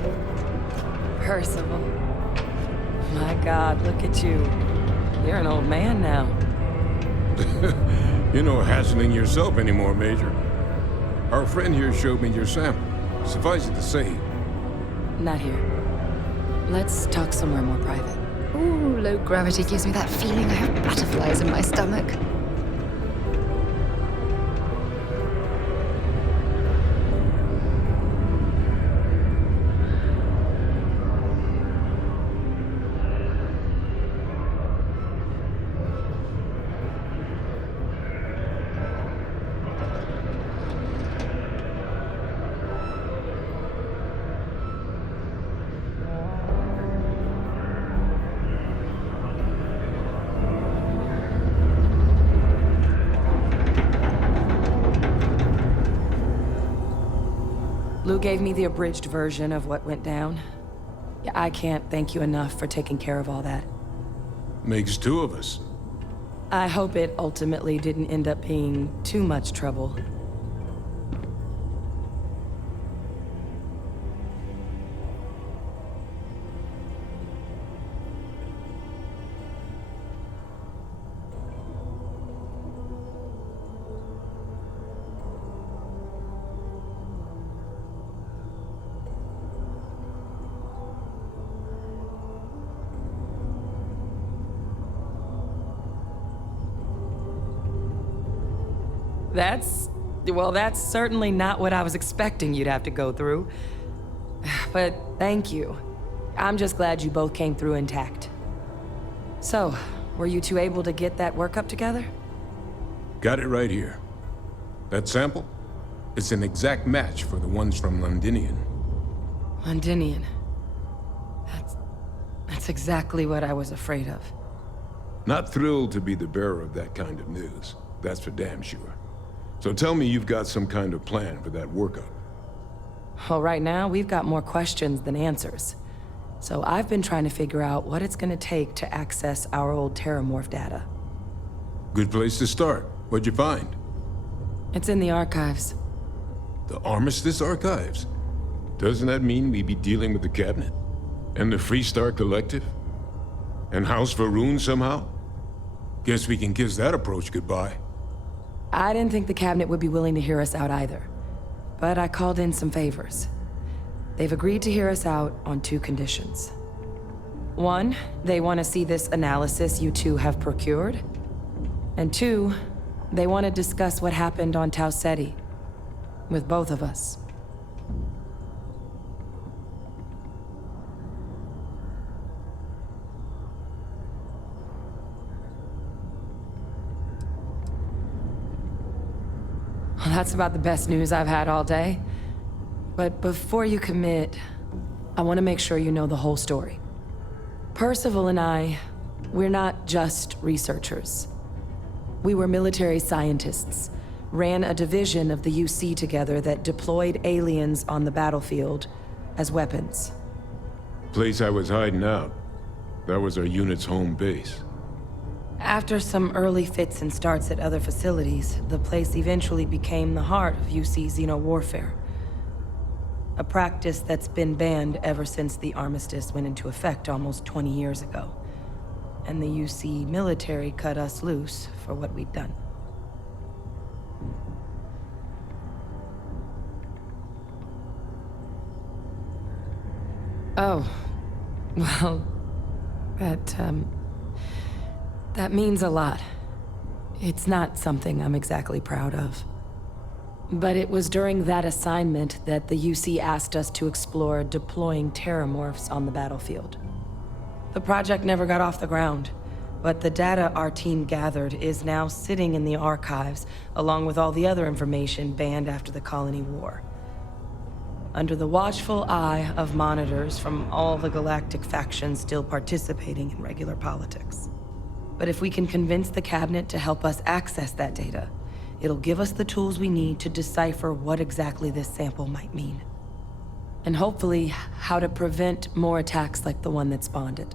Percival. My God, look at you. You're an old man now. You're no hassling yourself anymore, Major. Our friend here showed me your sample. Suffice it to say... Not here. Let's talk somewhere more private. Ooh, low gravity gives me that feeling I have butterflies in my stomach. Lou gave me the abridged version of what went down. Yeah, I can't thank you enough for taking care of all that. Makes two of us. I hope it ultimately didn't end up being too much trouble. That's certainly not what I was expecting you'd have to go through. But thank you. I'm just glad you both came through intact. So, were you two able to get that workup together? Got it right here. That sample? It's an exact match for the ones from Londinian. Londinian. That's exactly what I was afraid of. Not thrilled to be the bearer of that kind of news. That's for damn sure. So tell me you've got some kind of plan for that workup. Well, right now, we've got more questions than answers. So I've been trying to figure out what it's gonna take to access our old Terramorph data. Good place to start. What'd you find? It's in the archives. The Armistice Archives? Doesn't that mean we be dealing with the Cabinet? And the Freestar Collective? And House Va'ruun somehow? Guess we can kiss that approach goodbye. I didn't think the Cabinet would be willing to hear us out either. But I called in some favors. They've agreed to hear us out on two conditions. One, they want to see this analysis you two have procured. And two, they want to discuss what happened on Tau Ceti. With both of us. Well, that's about the best news I've had all day. But before you commit, I want to make sure you know the whole story. Percival and I, we're not just researchers. We were military scientists, ran a division of the UC together that deployed aliens on the battlefield as weapons. Place I was hiding out. That was our unit's home base. After some early fits and starts at other facilities, the place eventually became the heart of UC xeno-warfare. A practice that's been banned ever since the armistice went into effect almost 20 years ago. And the UC military cut us loose for what we'd done. Oh, well, that means a lot. It's not something I'm exactly proud of. But it was during that assignment that the UC asked us to explore deploying Terramorphs on the battlefield. The project never got off the ground, but the data our team gathered is now sitting in the archives, along with all the other information banned after the Colony War. Under the watchful eye of monitors from all the galactic factions still participating in regular politics. But if we can convince the Cabinet to help us access that data, it'll give us the tools we need to decipher what exactly this sample might mean. And hopefully, how to prevent more attacks like the one that spawned it.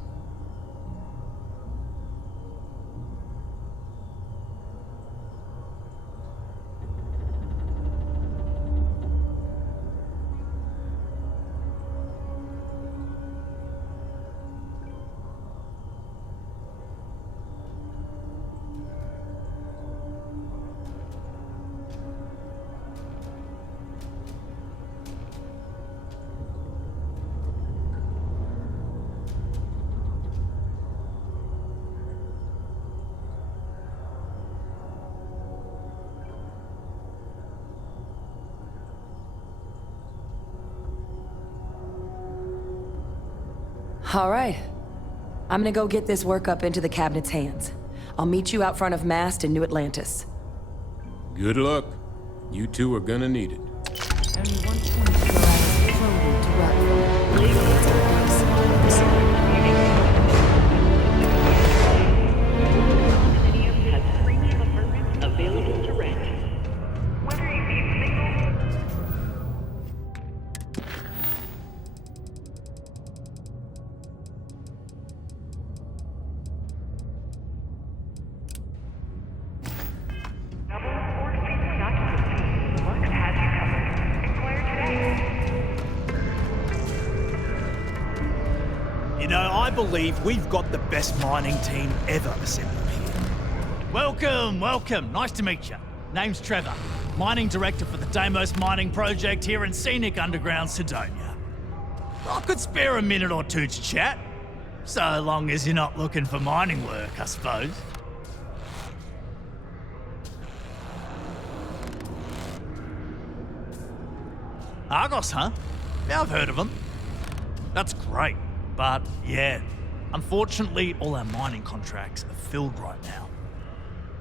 All right. I'm gonna go get this work up into the cabinet's hands. I'll meet you out front of Mast in New Atlantis. Good luck. You two are gonna need it. Only 120 chloride to work from. Available to rent. Whether you be single. Double or single occupancy. Lux has you covered. Inquire today. You know, I believe we've got the best mining team ever assembled here. Welcome, welcome. Nice to meet you. Name's Trevor, mining director for the Deimos mining project here in scenic underground Cydonia. I could spare a minute or two to chat, so long as you're not looking for mining work, I suppose. Argos, huh? Yeah, I've heard of them. That's great, but yeah, unfortunately all our mining contracts are filled right now.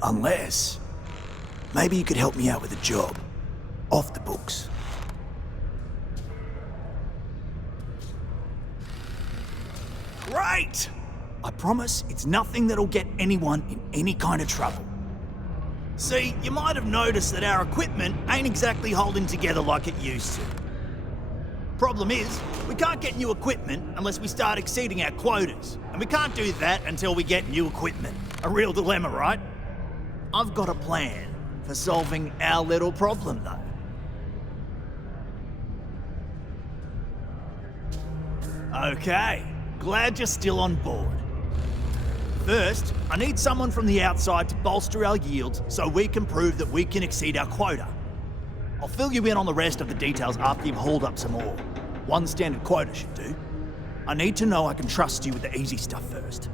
Unless, maybe you could help me out with a job. Off the books. Great! I promise it's nothing that'll get anyone in any kind of trouble. See, you might have noticed that our equipment ain't exactly holding together like it used to. Problem is, we can't get new equipment unless we start exceeding our quotas. And we can't do that until we get new equipment. A real dilemma, right? I've got a plan for solving our little problem, though. Okay, glad you're still on board. First, I need someone from the outside to bolster our yields so we can prove that we can exceed our quota. I'll fill you in on the rest of the details after you've hauled up some more. One standard quota should do. I need to know I can trust you with the easy stuff first.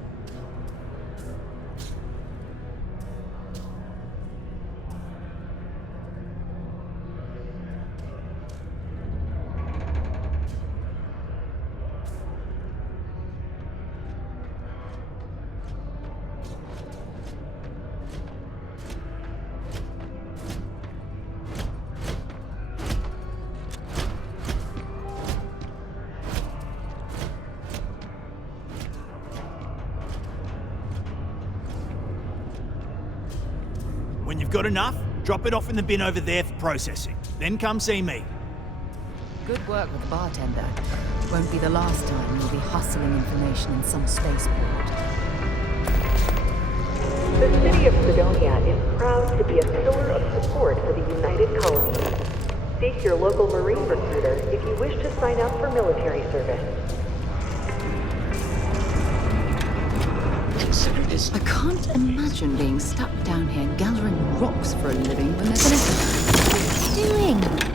When you've got enough, drop it off in the bin over there for processing. Then come see me. Good work with the bartender. Won't be the last time you'll be hustling information in some spaceport. The city of Cydonia is proud to be a pillar of support for the United Colonies. Seek your local Marine recruiter if you wish to sign up for military service. I can't imagine being stuck down here gathering rocks for a living when they're gonna... What are you doing?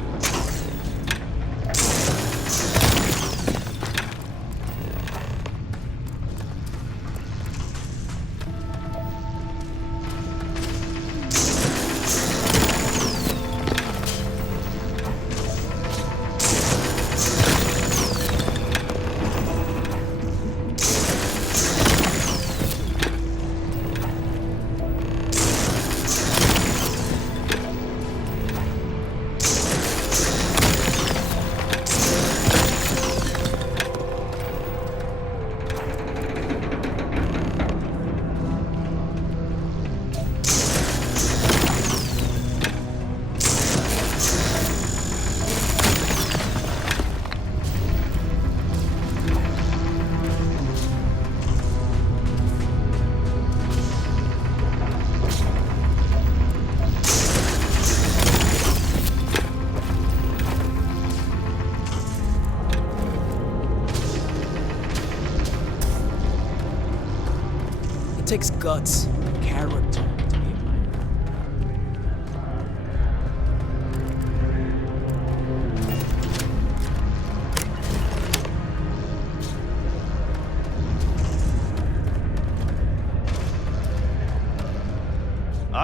It takes guts, character to be a miner.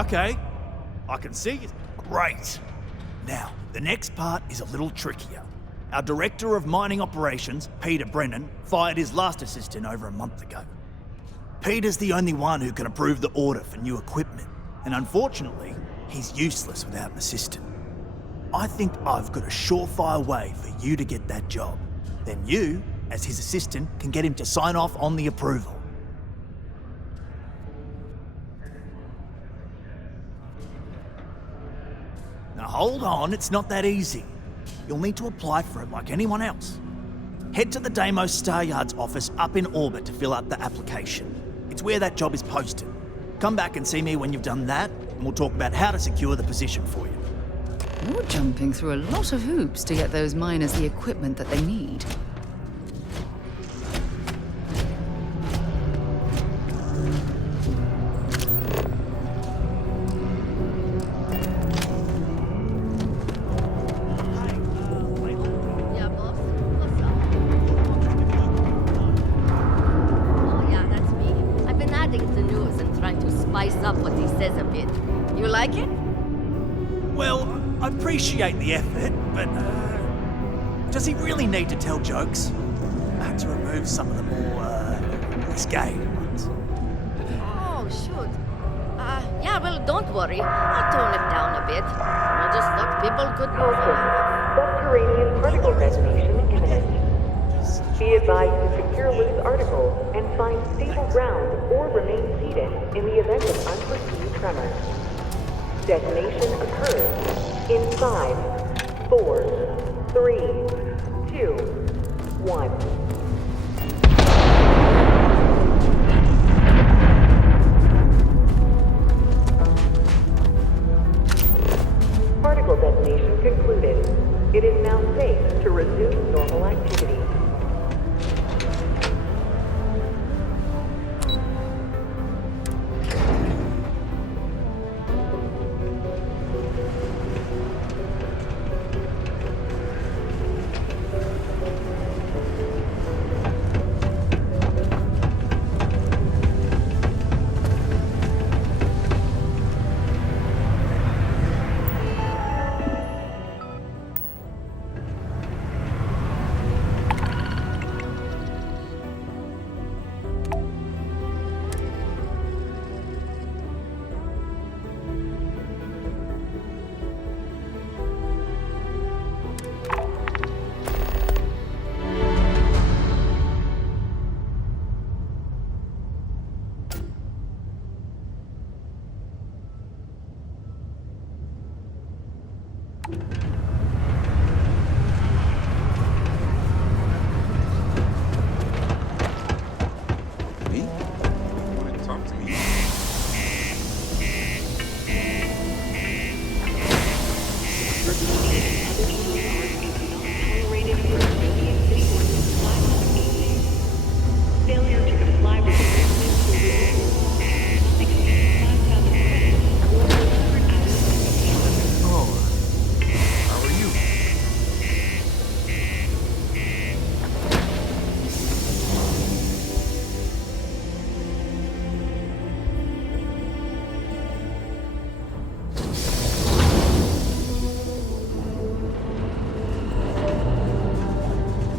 Okay, I can see it. Great. Now, the next part is a little trickier. Our Director of Mining Operations, Peter Brennan, fired his last assistant over a month ago. Peter's the only one who can approve the order for new equipment, and unfortunately, he's useless without an assistant. I think I've got a surefire way for you to get that job. Then you, as his assistant, can get him to sign off on the approval. Now hold on, it's not that easy. You'll need to apply for it like anyone else. Head to the Deimos Star Yard's office up in Orbit to fill out the application. It's where that job is posted. Come back and see me when you've done that, and we'll talk about how to secure the position for you. You're jumping through a lot of hoops to get those miners the equipment that they need. Yeah, boss. What's up? Oh, yeah, that's me. I've been adding to news and trying to spice up what he says a bit. You like it? Well, I appreciate the effort, but does he really need to tell jokes? I had to remove some of the more risque ones. Oh, shoot. Yeah, well, don't worry. I'll tone it down a bit. I just thought people could move on. Subterranean particle detonation imminent. Be advised to secure loose articles and find stable ground or remain seated in the event of unforeseen tremors. Detonation occurs in 5, 4, 3, 2, 1. Particle detonation concluded. It is now safe to resume normal activity.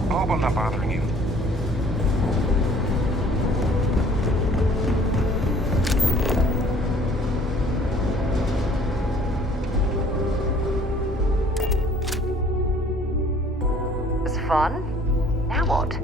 Hope I'm not bothering you. It was fun. Now what?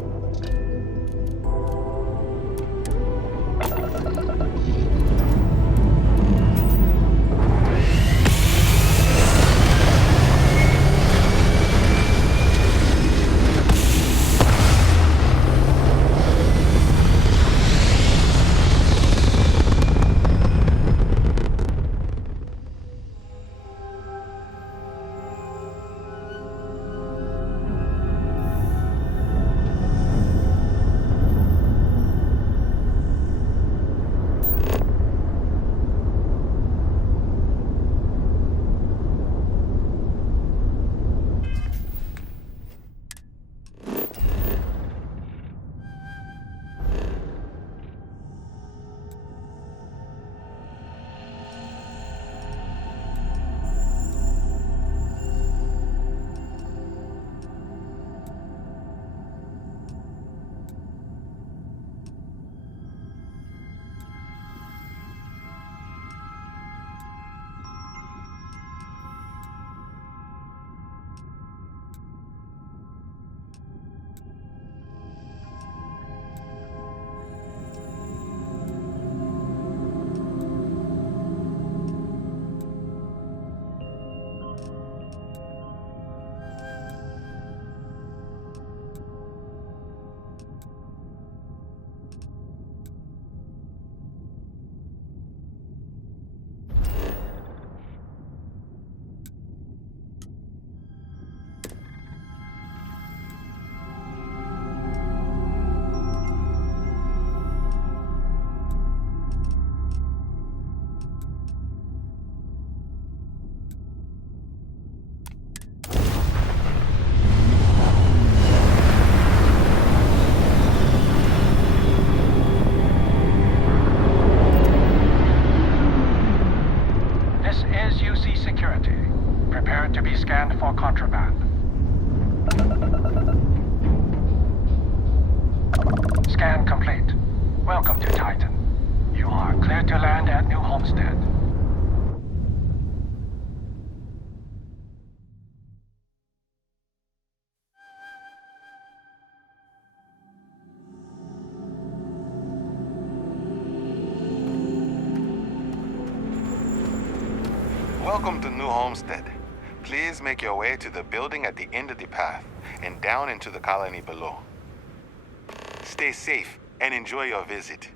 Scan complete. Welcome to Titan. You are cleared to land at New Homestead. Welcome to New Homestead. Please make your way to the building at the end of the path and down into the colony below. Stay safe and enjoy your visit.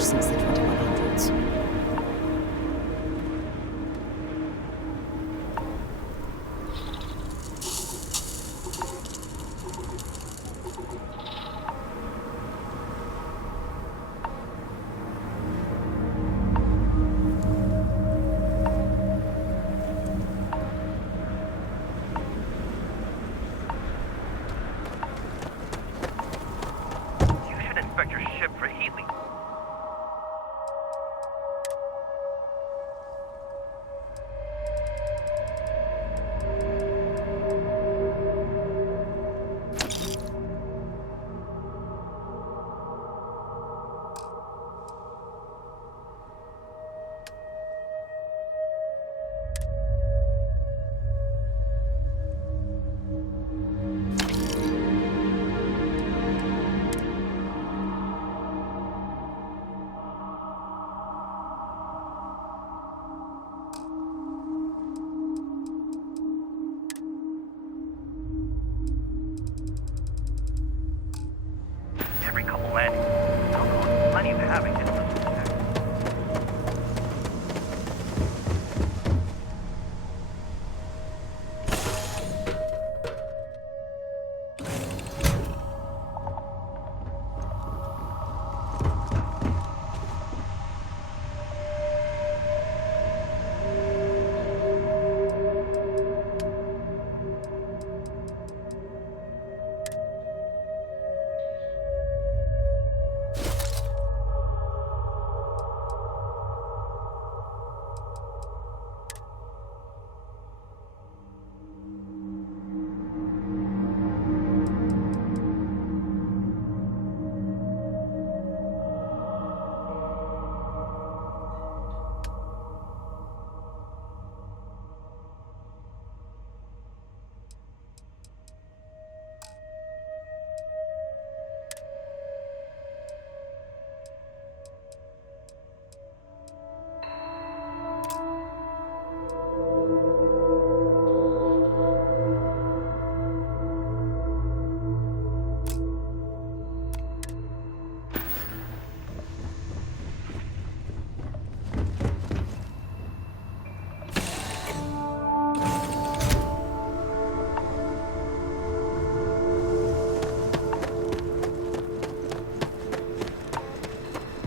changed since the 2100s. Every couple landings. Alcohol, plenty of havoc in the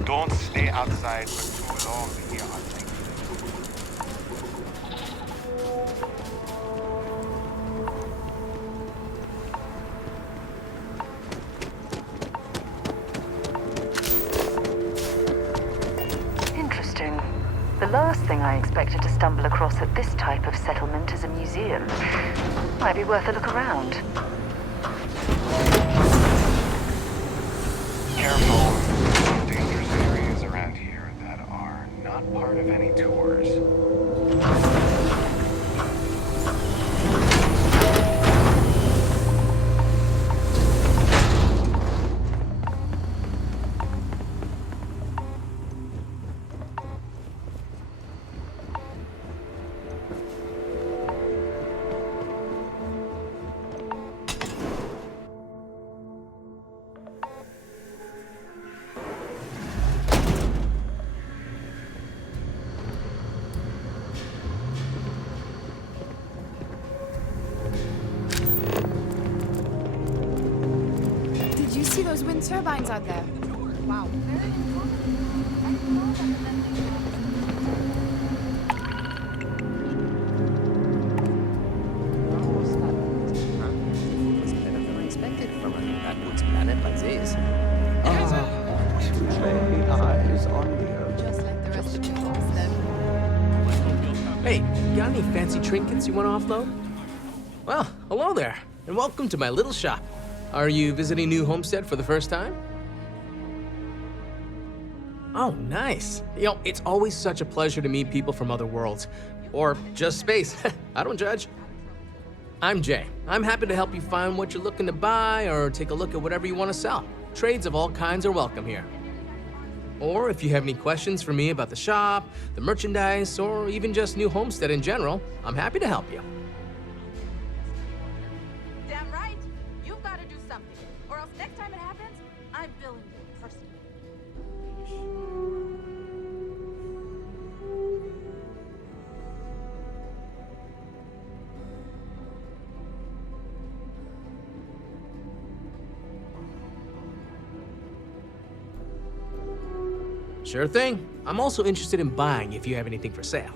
Don't stay outside for too long here, I think. Interesting. The last thing I expected to stumble across at this type of settlement is a museum. Might be worth a look around. Careful. Dangerous areas around here that are not part of any tours. Did you see those wind turbines out there? Wow. Hey, got any fancy trinkets you want to offload? Well, hello there, and welcome to my little shop. Are you visiting New Homestead for the first time? Oh, nice. You know, it's always such a pleasure to meet people from other worlds. Or just space. I don't judge. I'm Jay. I'm happy to help you find what you're looking to buy or take a look at whatever you want to sell. Trades of all kinds are welcome here. Or if you have any questions for me about the shop, the merchandise, or even just New Homestead in general, I'm happy to help you. Damn right. You've got to do something. Or else next time it happens, I'm billing you personally. Sure thing. I'm also interested in buying if you have anything for sale.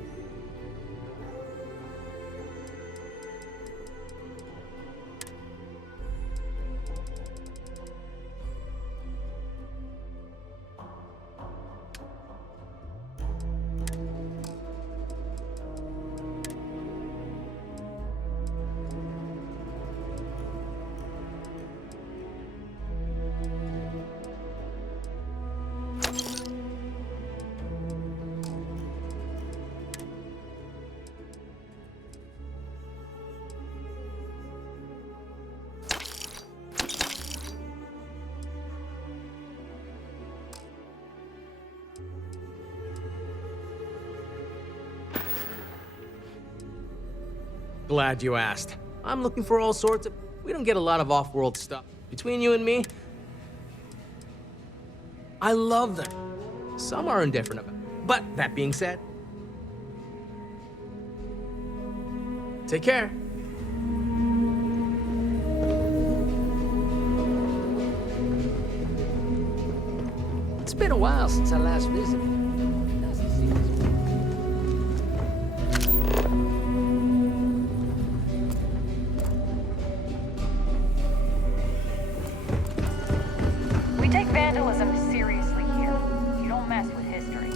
Glad you asked. I'm looking for all sorts of... We don't get a lot of off-world stuff. Between you and me, I love them. Some are indifferent about it. But that being said, take care. It's been a while since I last visited. We take vandalism seriously here. You don't mess with history.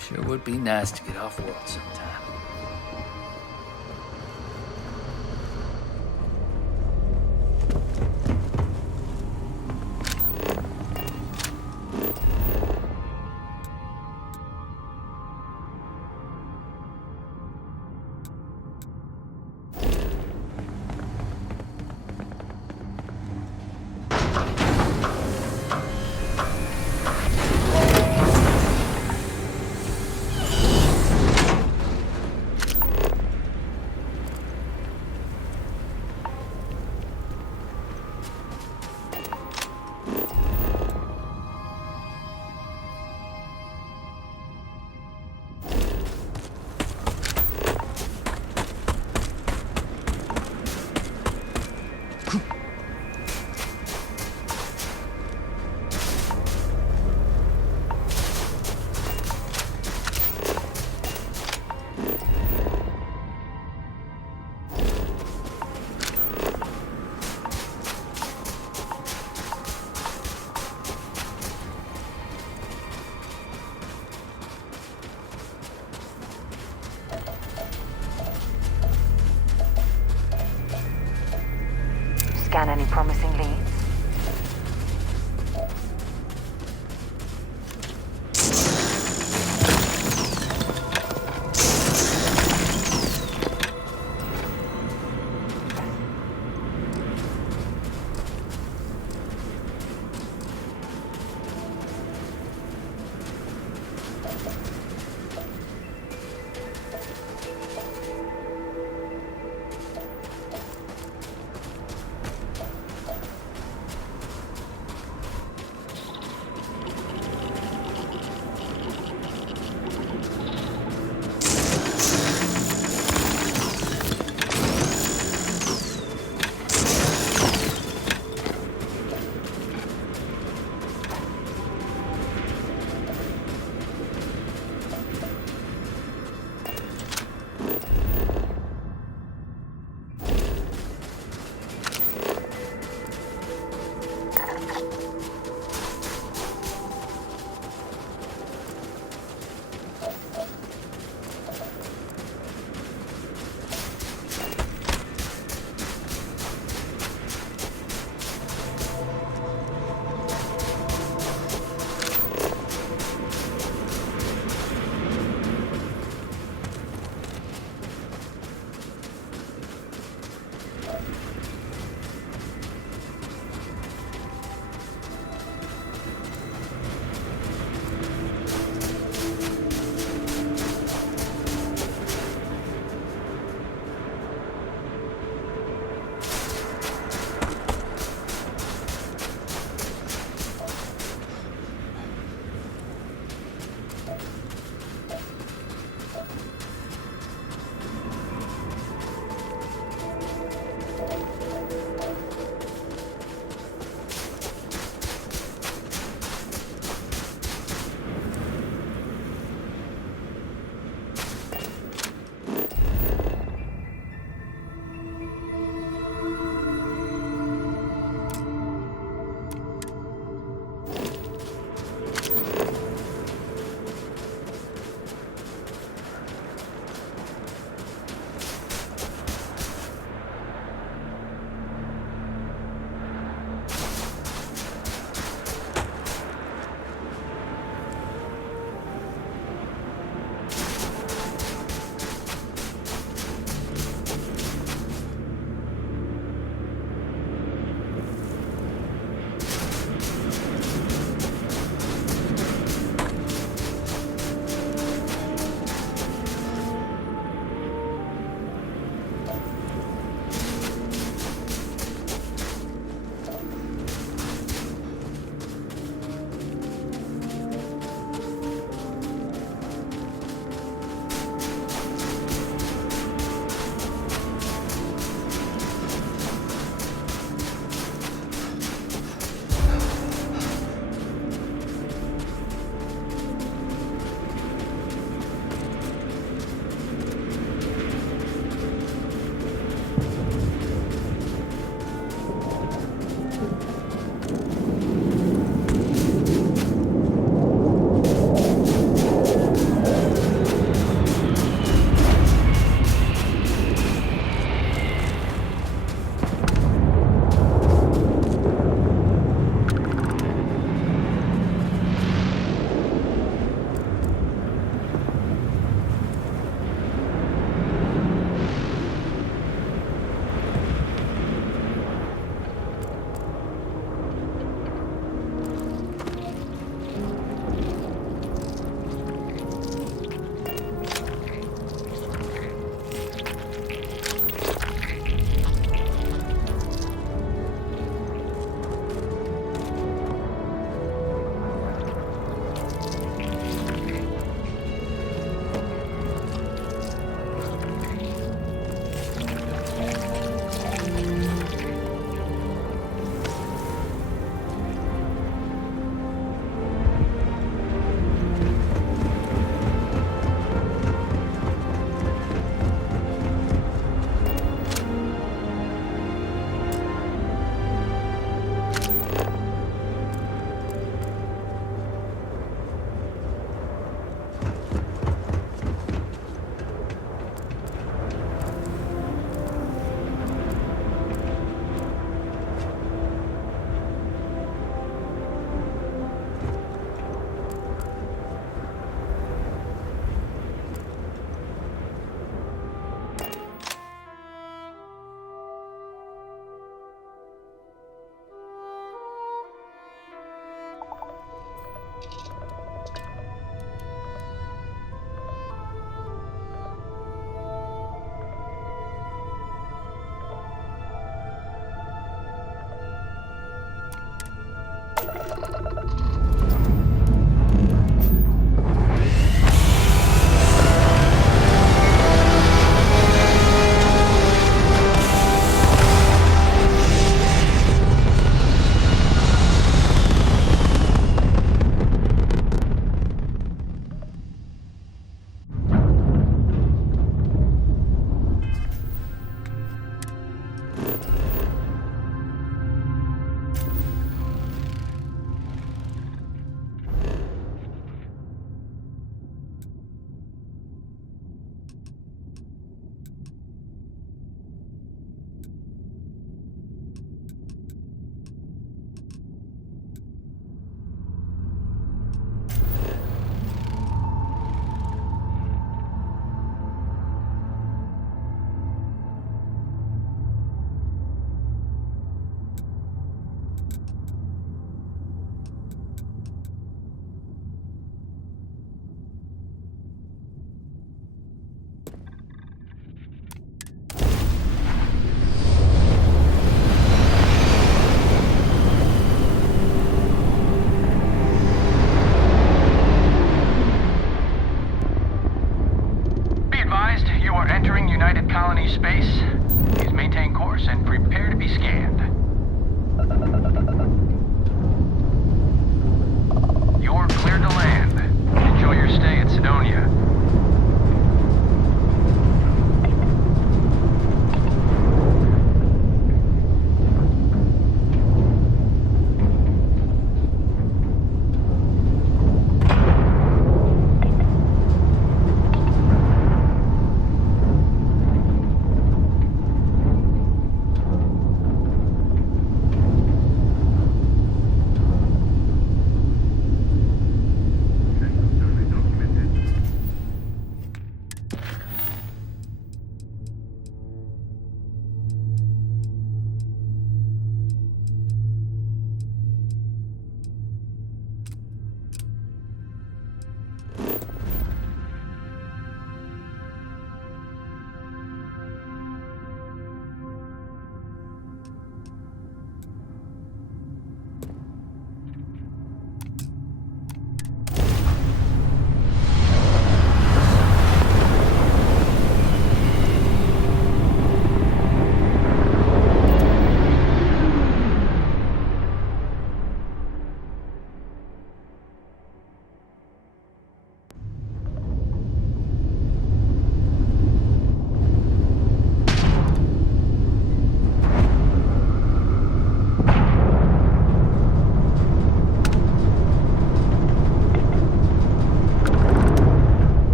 Sure would be nice to get off world sometime. Scan any promising leads?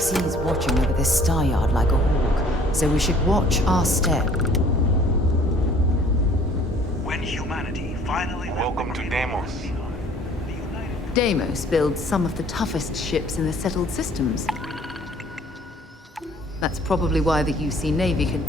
GFC's watching over this star yard like a hawk, so we should watch our step. When humanity finally... Welcome to Deimos. Deimos builds some of the toughest ships in the settled systems. That's probably why the UC Navy can...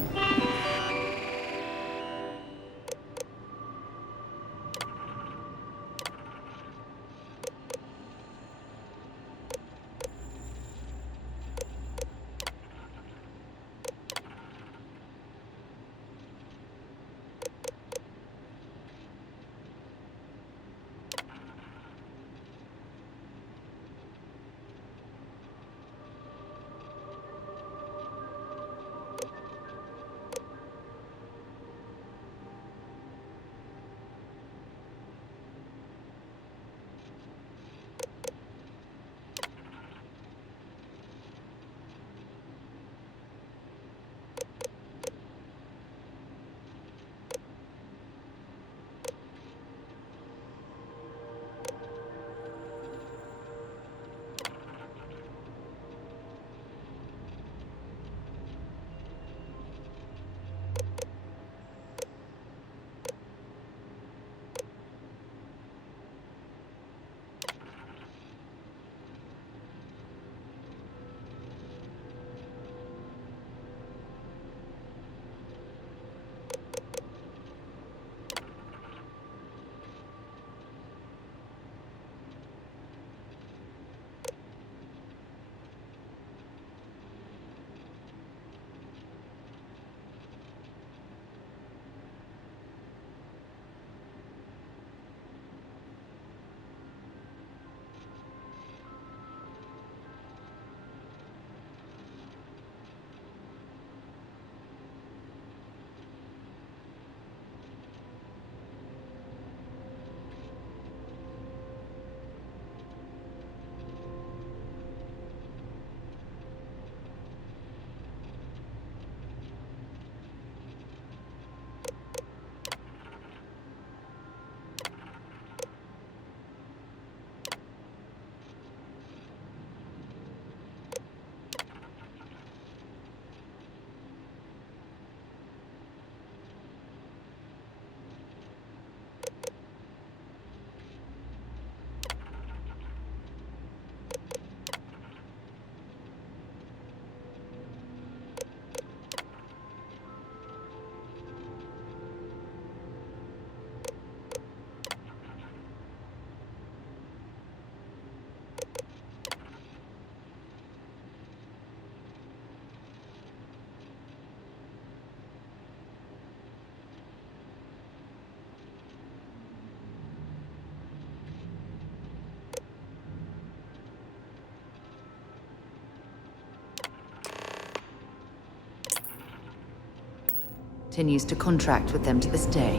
continues to contract with them to this day.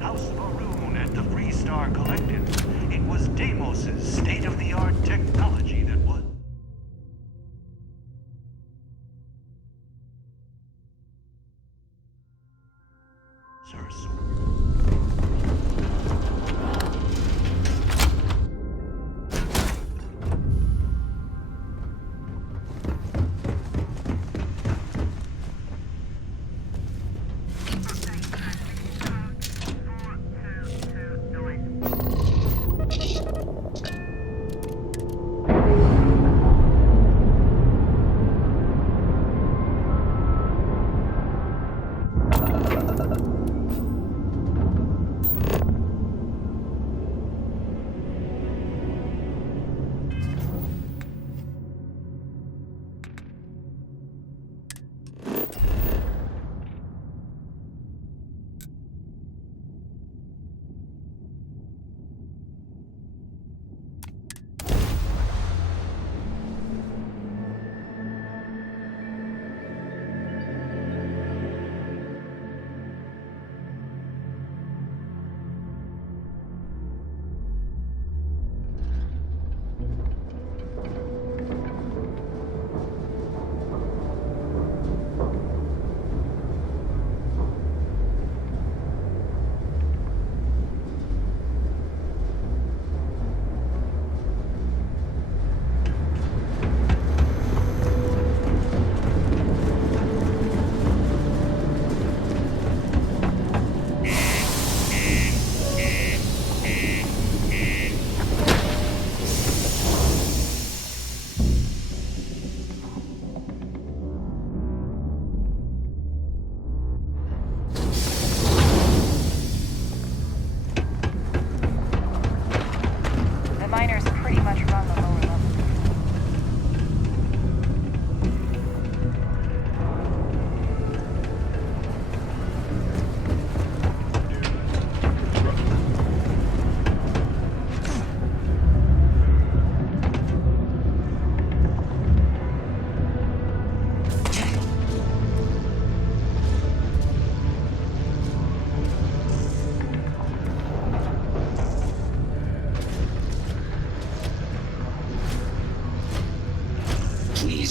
House Maroon at the Freestar Collective. It was Deimos' state-of-the-art technology that was...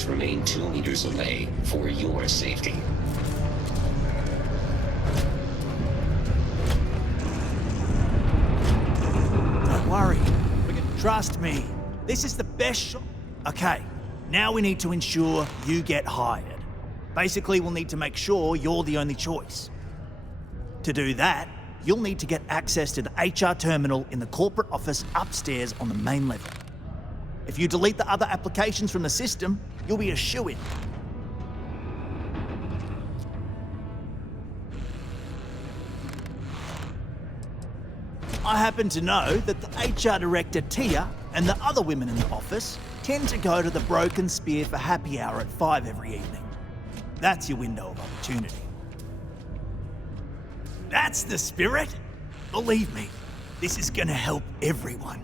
Please remain 2 meters away for your safety. Don't worry. Trust me. This is the best shot. Okay, now we need to ensure you get hired. Basically, we'll need to make sure you're the only choice. To do that, you'll need to get access to the HR terminal in the corporate office upstairs on the main level. If you delete the other applications from the system, you'll be a shoo-in. I happen to know that the HR director, Tia, and the other women in the office tend to go to the Broken Spear for happy hour at 5 every evening. That's your window of opportunity. That's the spirit? Believe me, this is gonna help everyone.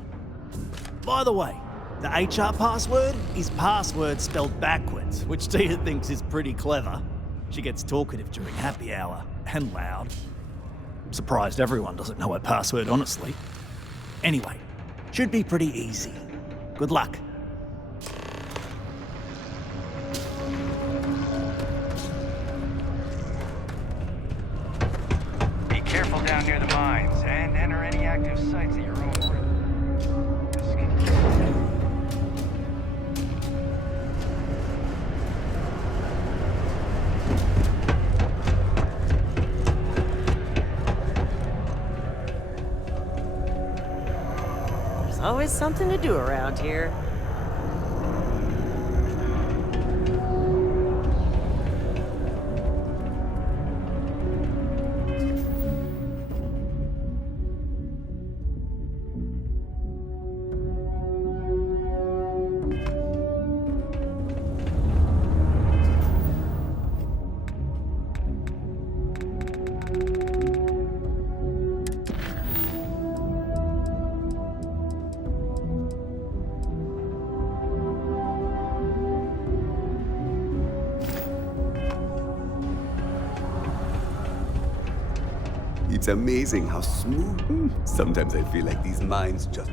By the way, the HR password is password spelled backwards, which Tia thinks is pretty clever. She gets talkative during happy hour, and loud. I'm surprised everyone doesn't know her password, honestly. Anyway, should be pretty easy. Good luck. Be careful down near the mines, and enter any active sites at your own risk. There's always something to do around here. It's amazing how smooth. Sometimes I feel like these mines just...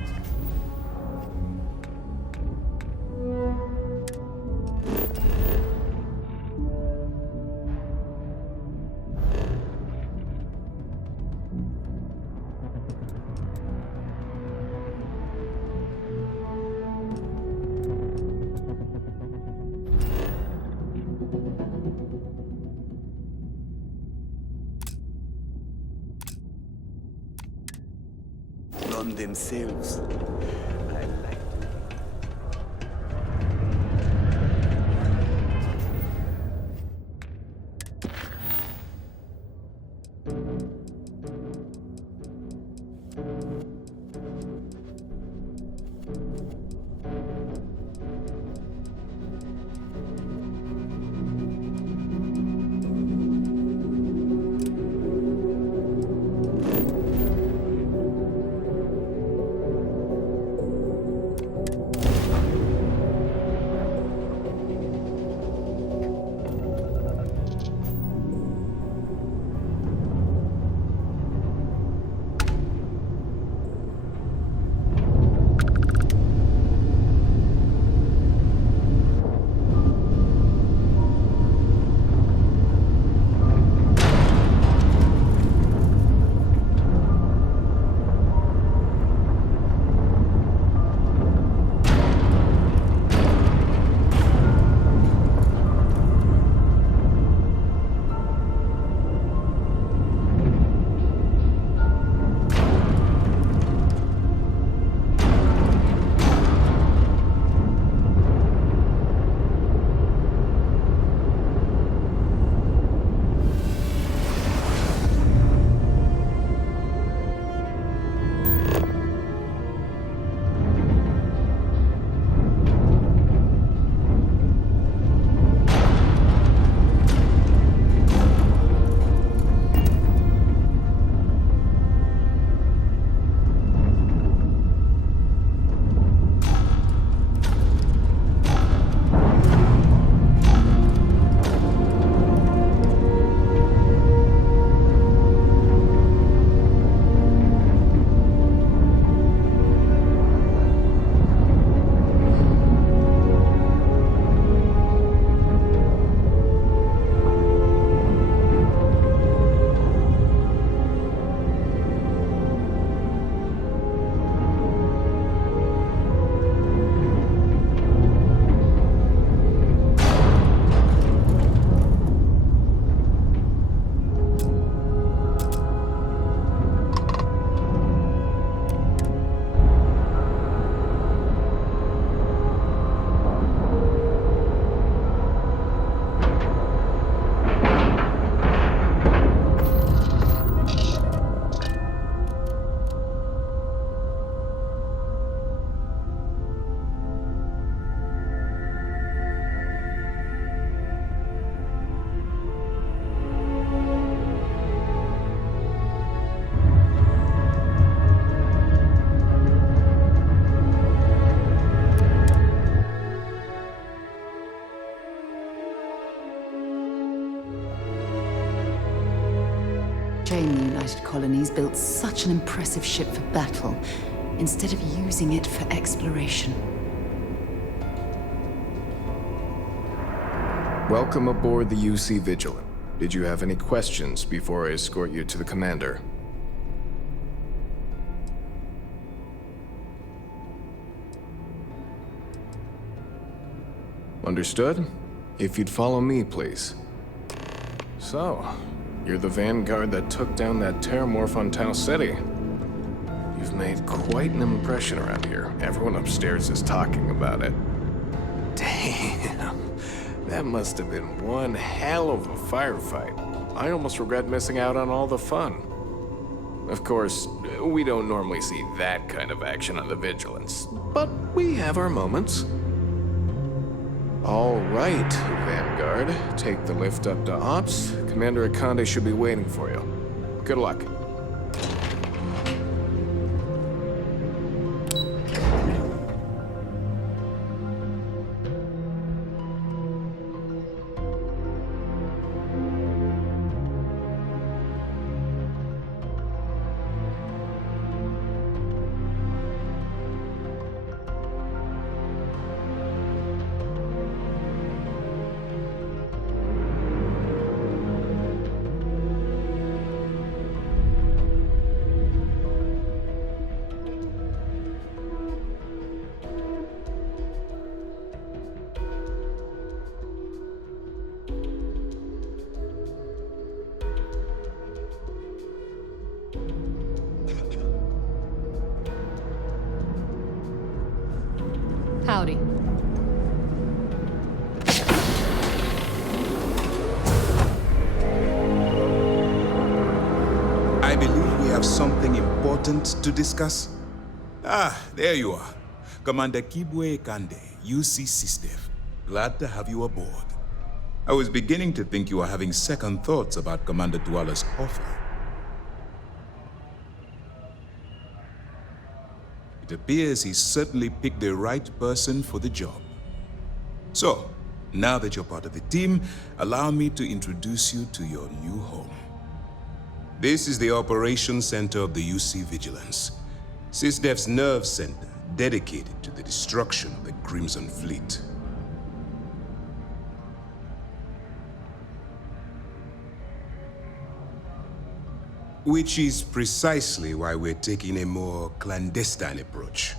run themselves. I like it. United Colonies built such an impressive ship for battle, instead of using it for exploration? Welcome aboard the UC Vigilant. Did you have any questions before I escort you to the commander? Understood? If you'd follow me, please. So, you're the vanguard that took down that terramorph on Tau Ceti. You've made quite an impression around here. Everyone upstairs is talking about it. Damn, that must have been one hell of a firefight. I almost regret missing out on all the fun. Of course, we don't normally see that kind of action on the Vigilance, but we have our moments. All right, Vanguard. Take the lift up to Ops. Commander Akande should be waiting for you. Good luck. Howdy. I believe we have something important to discuss. Ah, there you are. Commander Kibwe Kande, UC SysDev. Glad to have you aboard. I was beginning to think you were having second thoughts about Commander Dwala's offer. It appears he certainly picked the right person for the job. So, now that you're part of the team, allow me to introduce you to your new home. This is the Operations Center of the UC Vigilance, SysDev's nerve center dedicated to the destruction of the Crimson Fleet. Which is precisely why we're taking a more clandestine approach.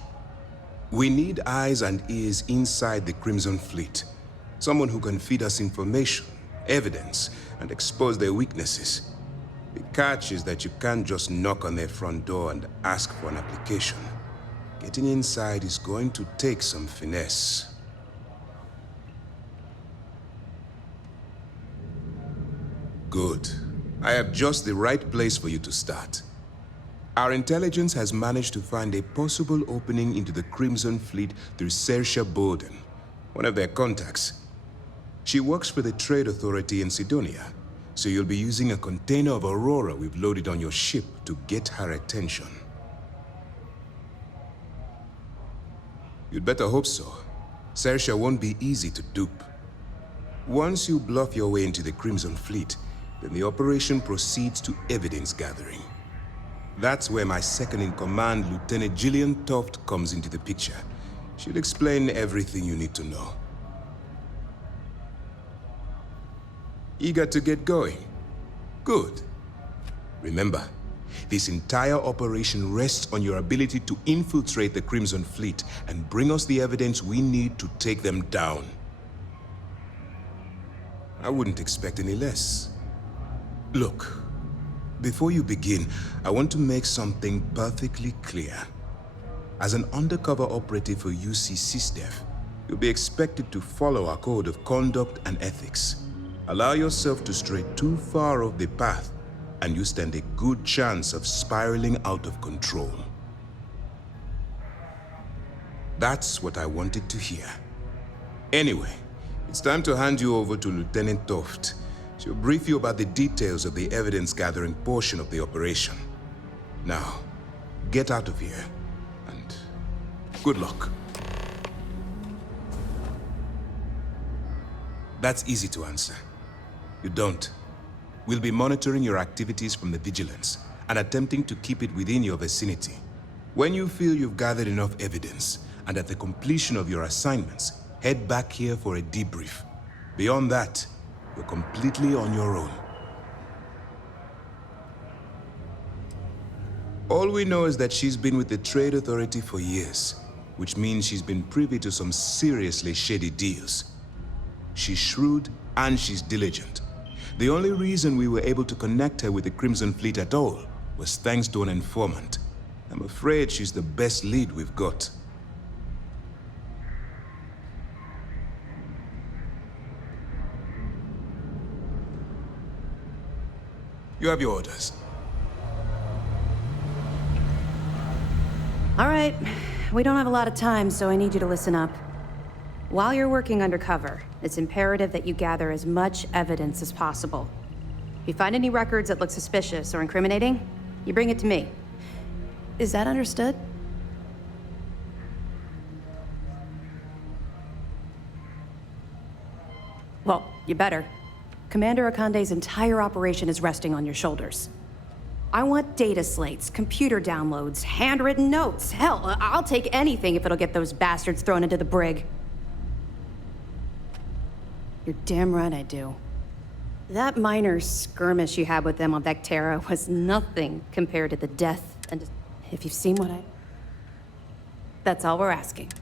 We need eyes and ears inside the Crimson Fleet. Someone who can feed us information, evidence, and expose their weaknesses. The catch is that you can't just knock on their front door and ask for an application. Getting inside is going to take some finesse. Good. I have just the right place for you to start. Our intelligence has managed to find a possible opening into the Crimson Fleet through Saoirse Bolden, one of their contacts. She works for the Trade Authority in Cydonia, so you'll be using a container of Aurora we've loaded on your ship to get her attention. You'd better hope so. Saoirse won't be easy to dupe. Once you bluff your way into the Crimson Fleet, then the operation proceeds to evidence gathering. That's where my second-in-command, Lieutenant Gillian Toft, comes into the picture. She'll explain everything you need to know. Eager to get going? Good. Remember, this entire operation rests on your ability to infiltrate the Crimson Fleet and bring us the evidence we need to take them down. I wouldn't expect any less. Look, before you begin, I want to make something perfectly clear. As an undercover operative for UC SysDev, you'll be expected to follow our code of conduct and ethics. Allow yourself to stray too far off the path, and you stand a good chance of spiraling out of control. That's what I wanted to hear. Anyway, it's time to hand you over to Lieutenant Toft. She'll brief you about the details of the evidence-gathering portion of the operation. Now, get out of here, and good luck. That's easy to answer. You don't. We'll be monitoring your activities from the Vigilance. and attempting to keep it within your vicinity. When you feel you've gathered enough evidence, and at the completion of your assignments, head back here for a debrief. Beyond that, you're completely on your own. All we know is that she's been with the Trade Authority for years, which means she's been privy to some seriously shady deals. She's shrewd and she's diligent. The only reason we were able to connect her with the Crimson Fleet at all was thanks to an informant. I'm afraid she's the best lead we've got. You have your orders. All right. We don't have a lot of time, so I need you to listen up. While you're working undercover, it's imperative that you gather as much evidence as possible. If you find any records that look suspicious or incriminating, you bring it to me. Is that understood? Well, you better. Commander Akande's entire operation is resting on your shoulders. I want data slates, computer downloads, handwritten notes. Hell, I'll take anything if it'll get those bastards thrown into the brig. You're damn right I do. That minor skirmish you had with them on Vectera was nothing compared to the death and... If you've seen what I... That's all we're asking.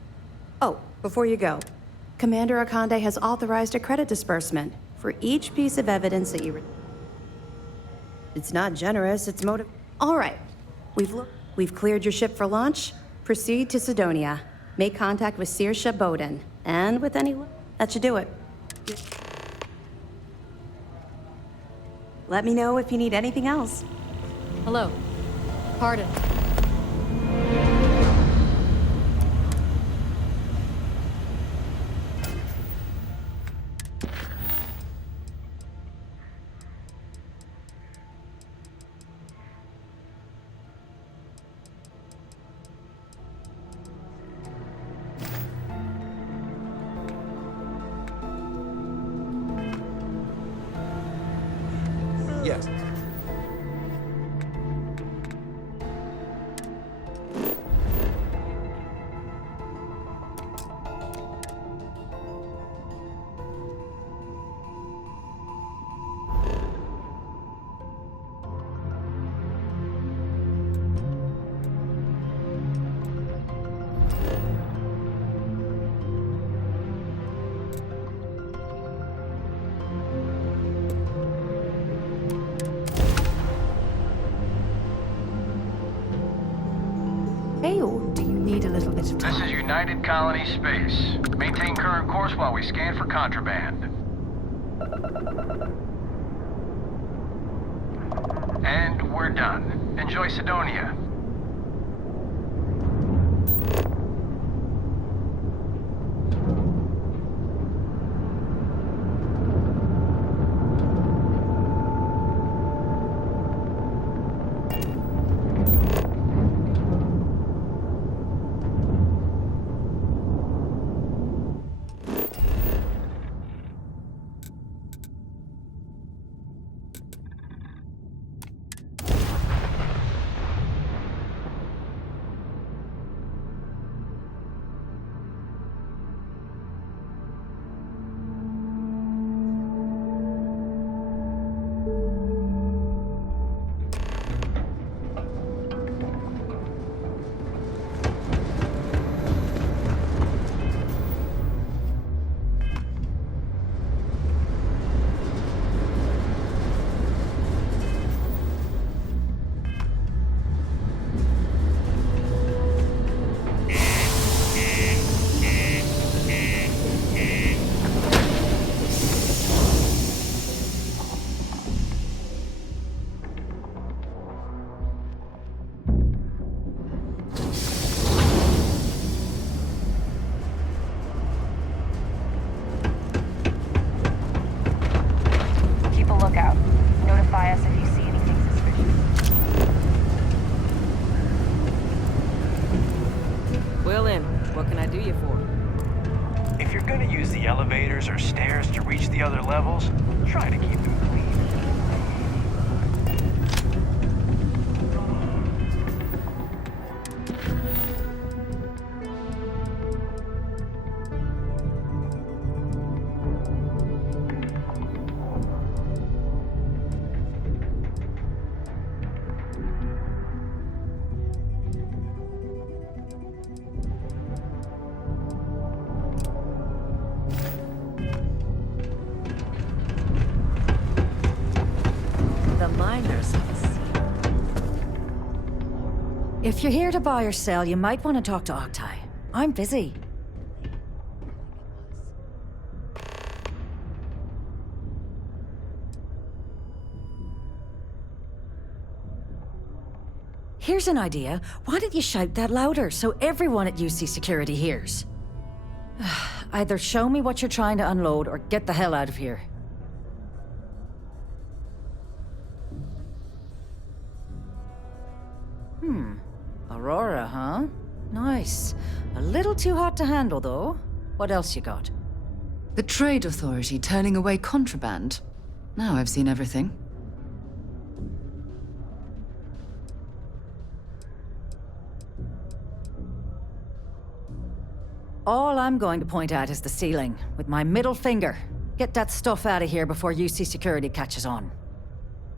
Oh, before you go, Commander Akande has authorized a credit disbursement for each piece of evidence that you... It's not generous, it's motive... All right. We've cleared your ship for launch. Proceed to Sidonia. Make contact with Saoirse Bowden. And with any... That should do it. Let me know if you need anything else. Hello. Pardon. Yes. This is United Colony Space. Maintain current course while we scan for contraband. And we're done. Enjoy Sidonia. Elevators or stairs to reach the other levels, try to keep them clean. If you're here to buy or sell, you might want to talk to Octai. I'm busy. Here's an idea. Why don't you shout that louder so everyone at UC Security hears? Either show me what you're trying to unload or get the hell out of here. Aurora, huh? Nice. A little too hot to handle, though. What else you got? The Trade Authority turning away contraband. Now I've seen everything. All I'm going to point at is the ceiling, with my middle finger. Get that stuff out of here before UC Security catches on.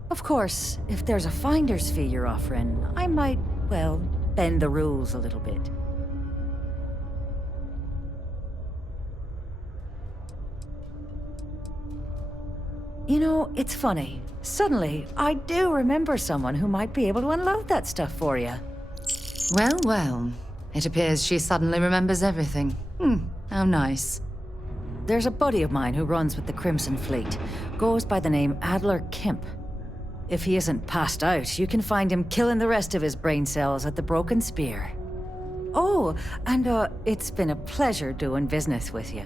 Of course, if there's a finder's fee you're offering, I might, well, bend the rules a little bit. You know, it's funny. Suddenly, I do remember someone who might be able to unload that stuff for you. Well, well. It appears she suddenly remembers everything. How nice. There's a buddy of mine who runs with the Crimson Fleet. Goes by the name Adler Kemp. If he isn't passed out, you can find him killing the rest of his brain cells at the Broken Spear. Oh, and it's been a pleasure doing business with you.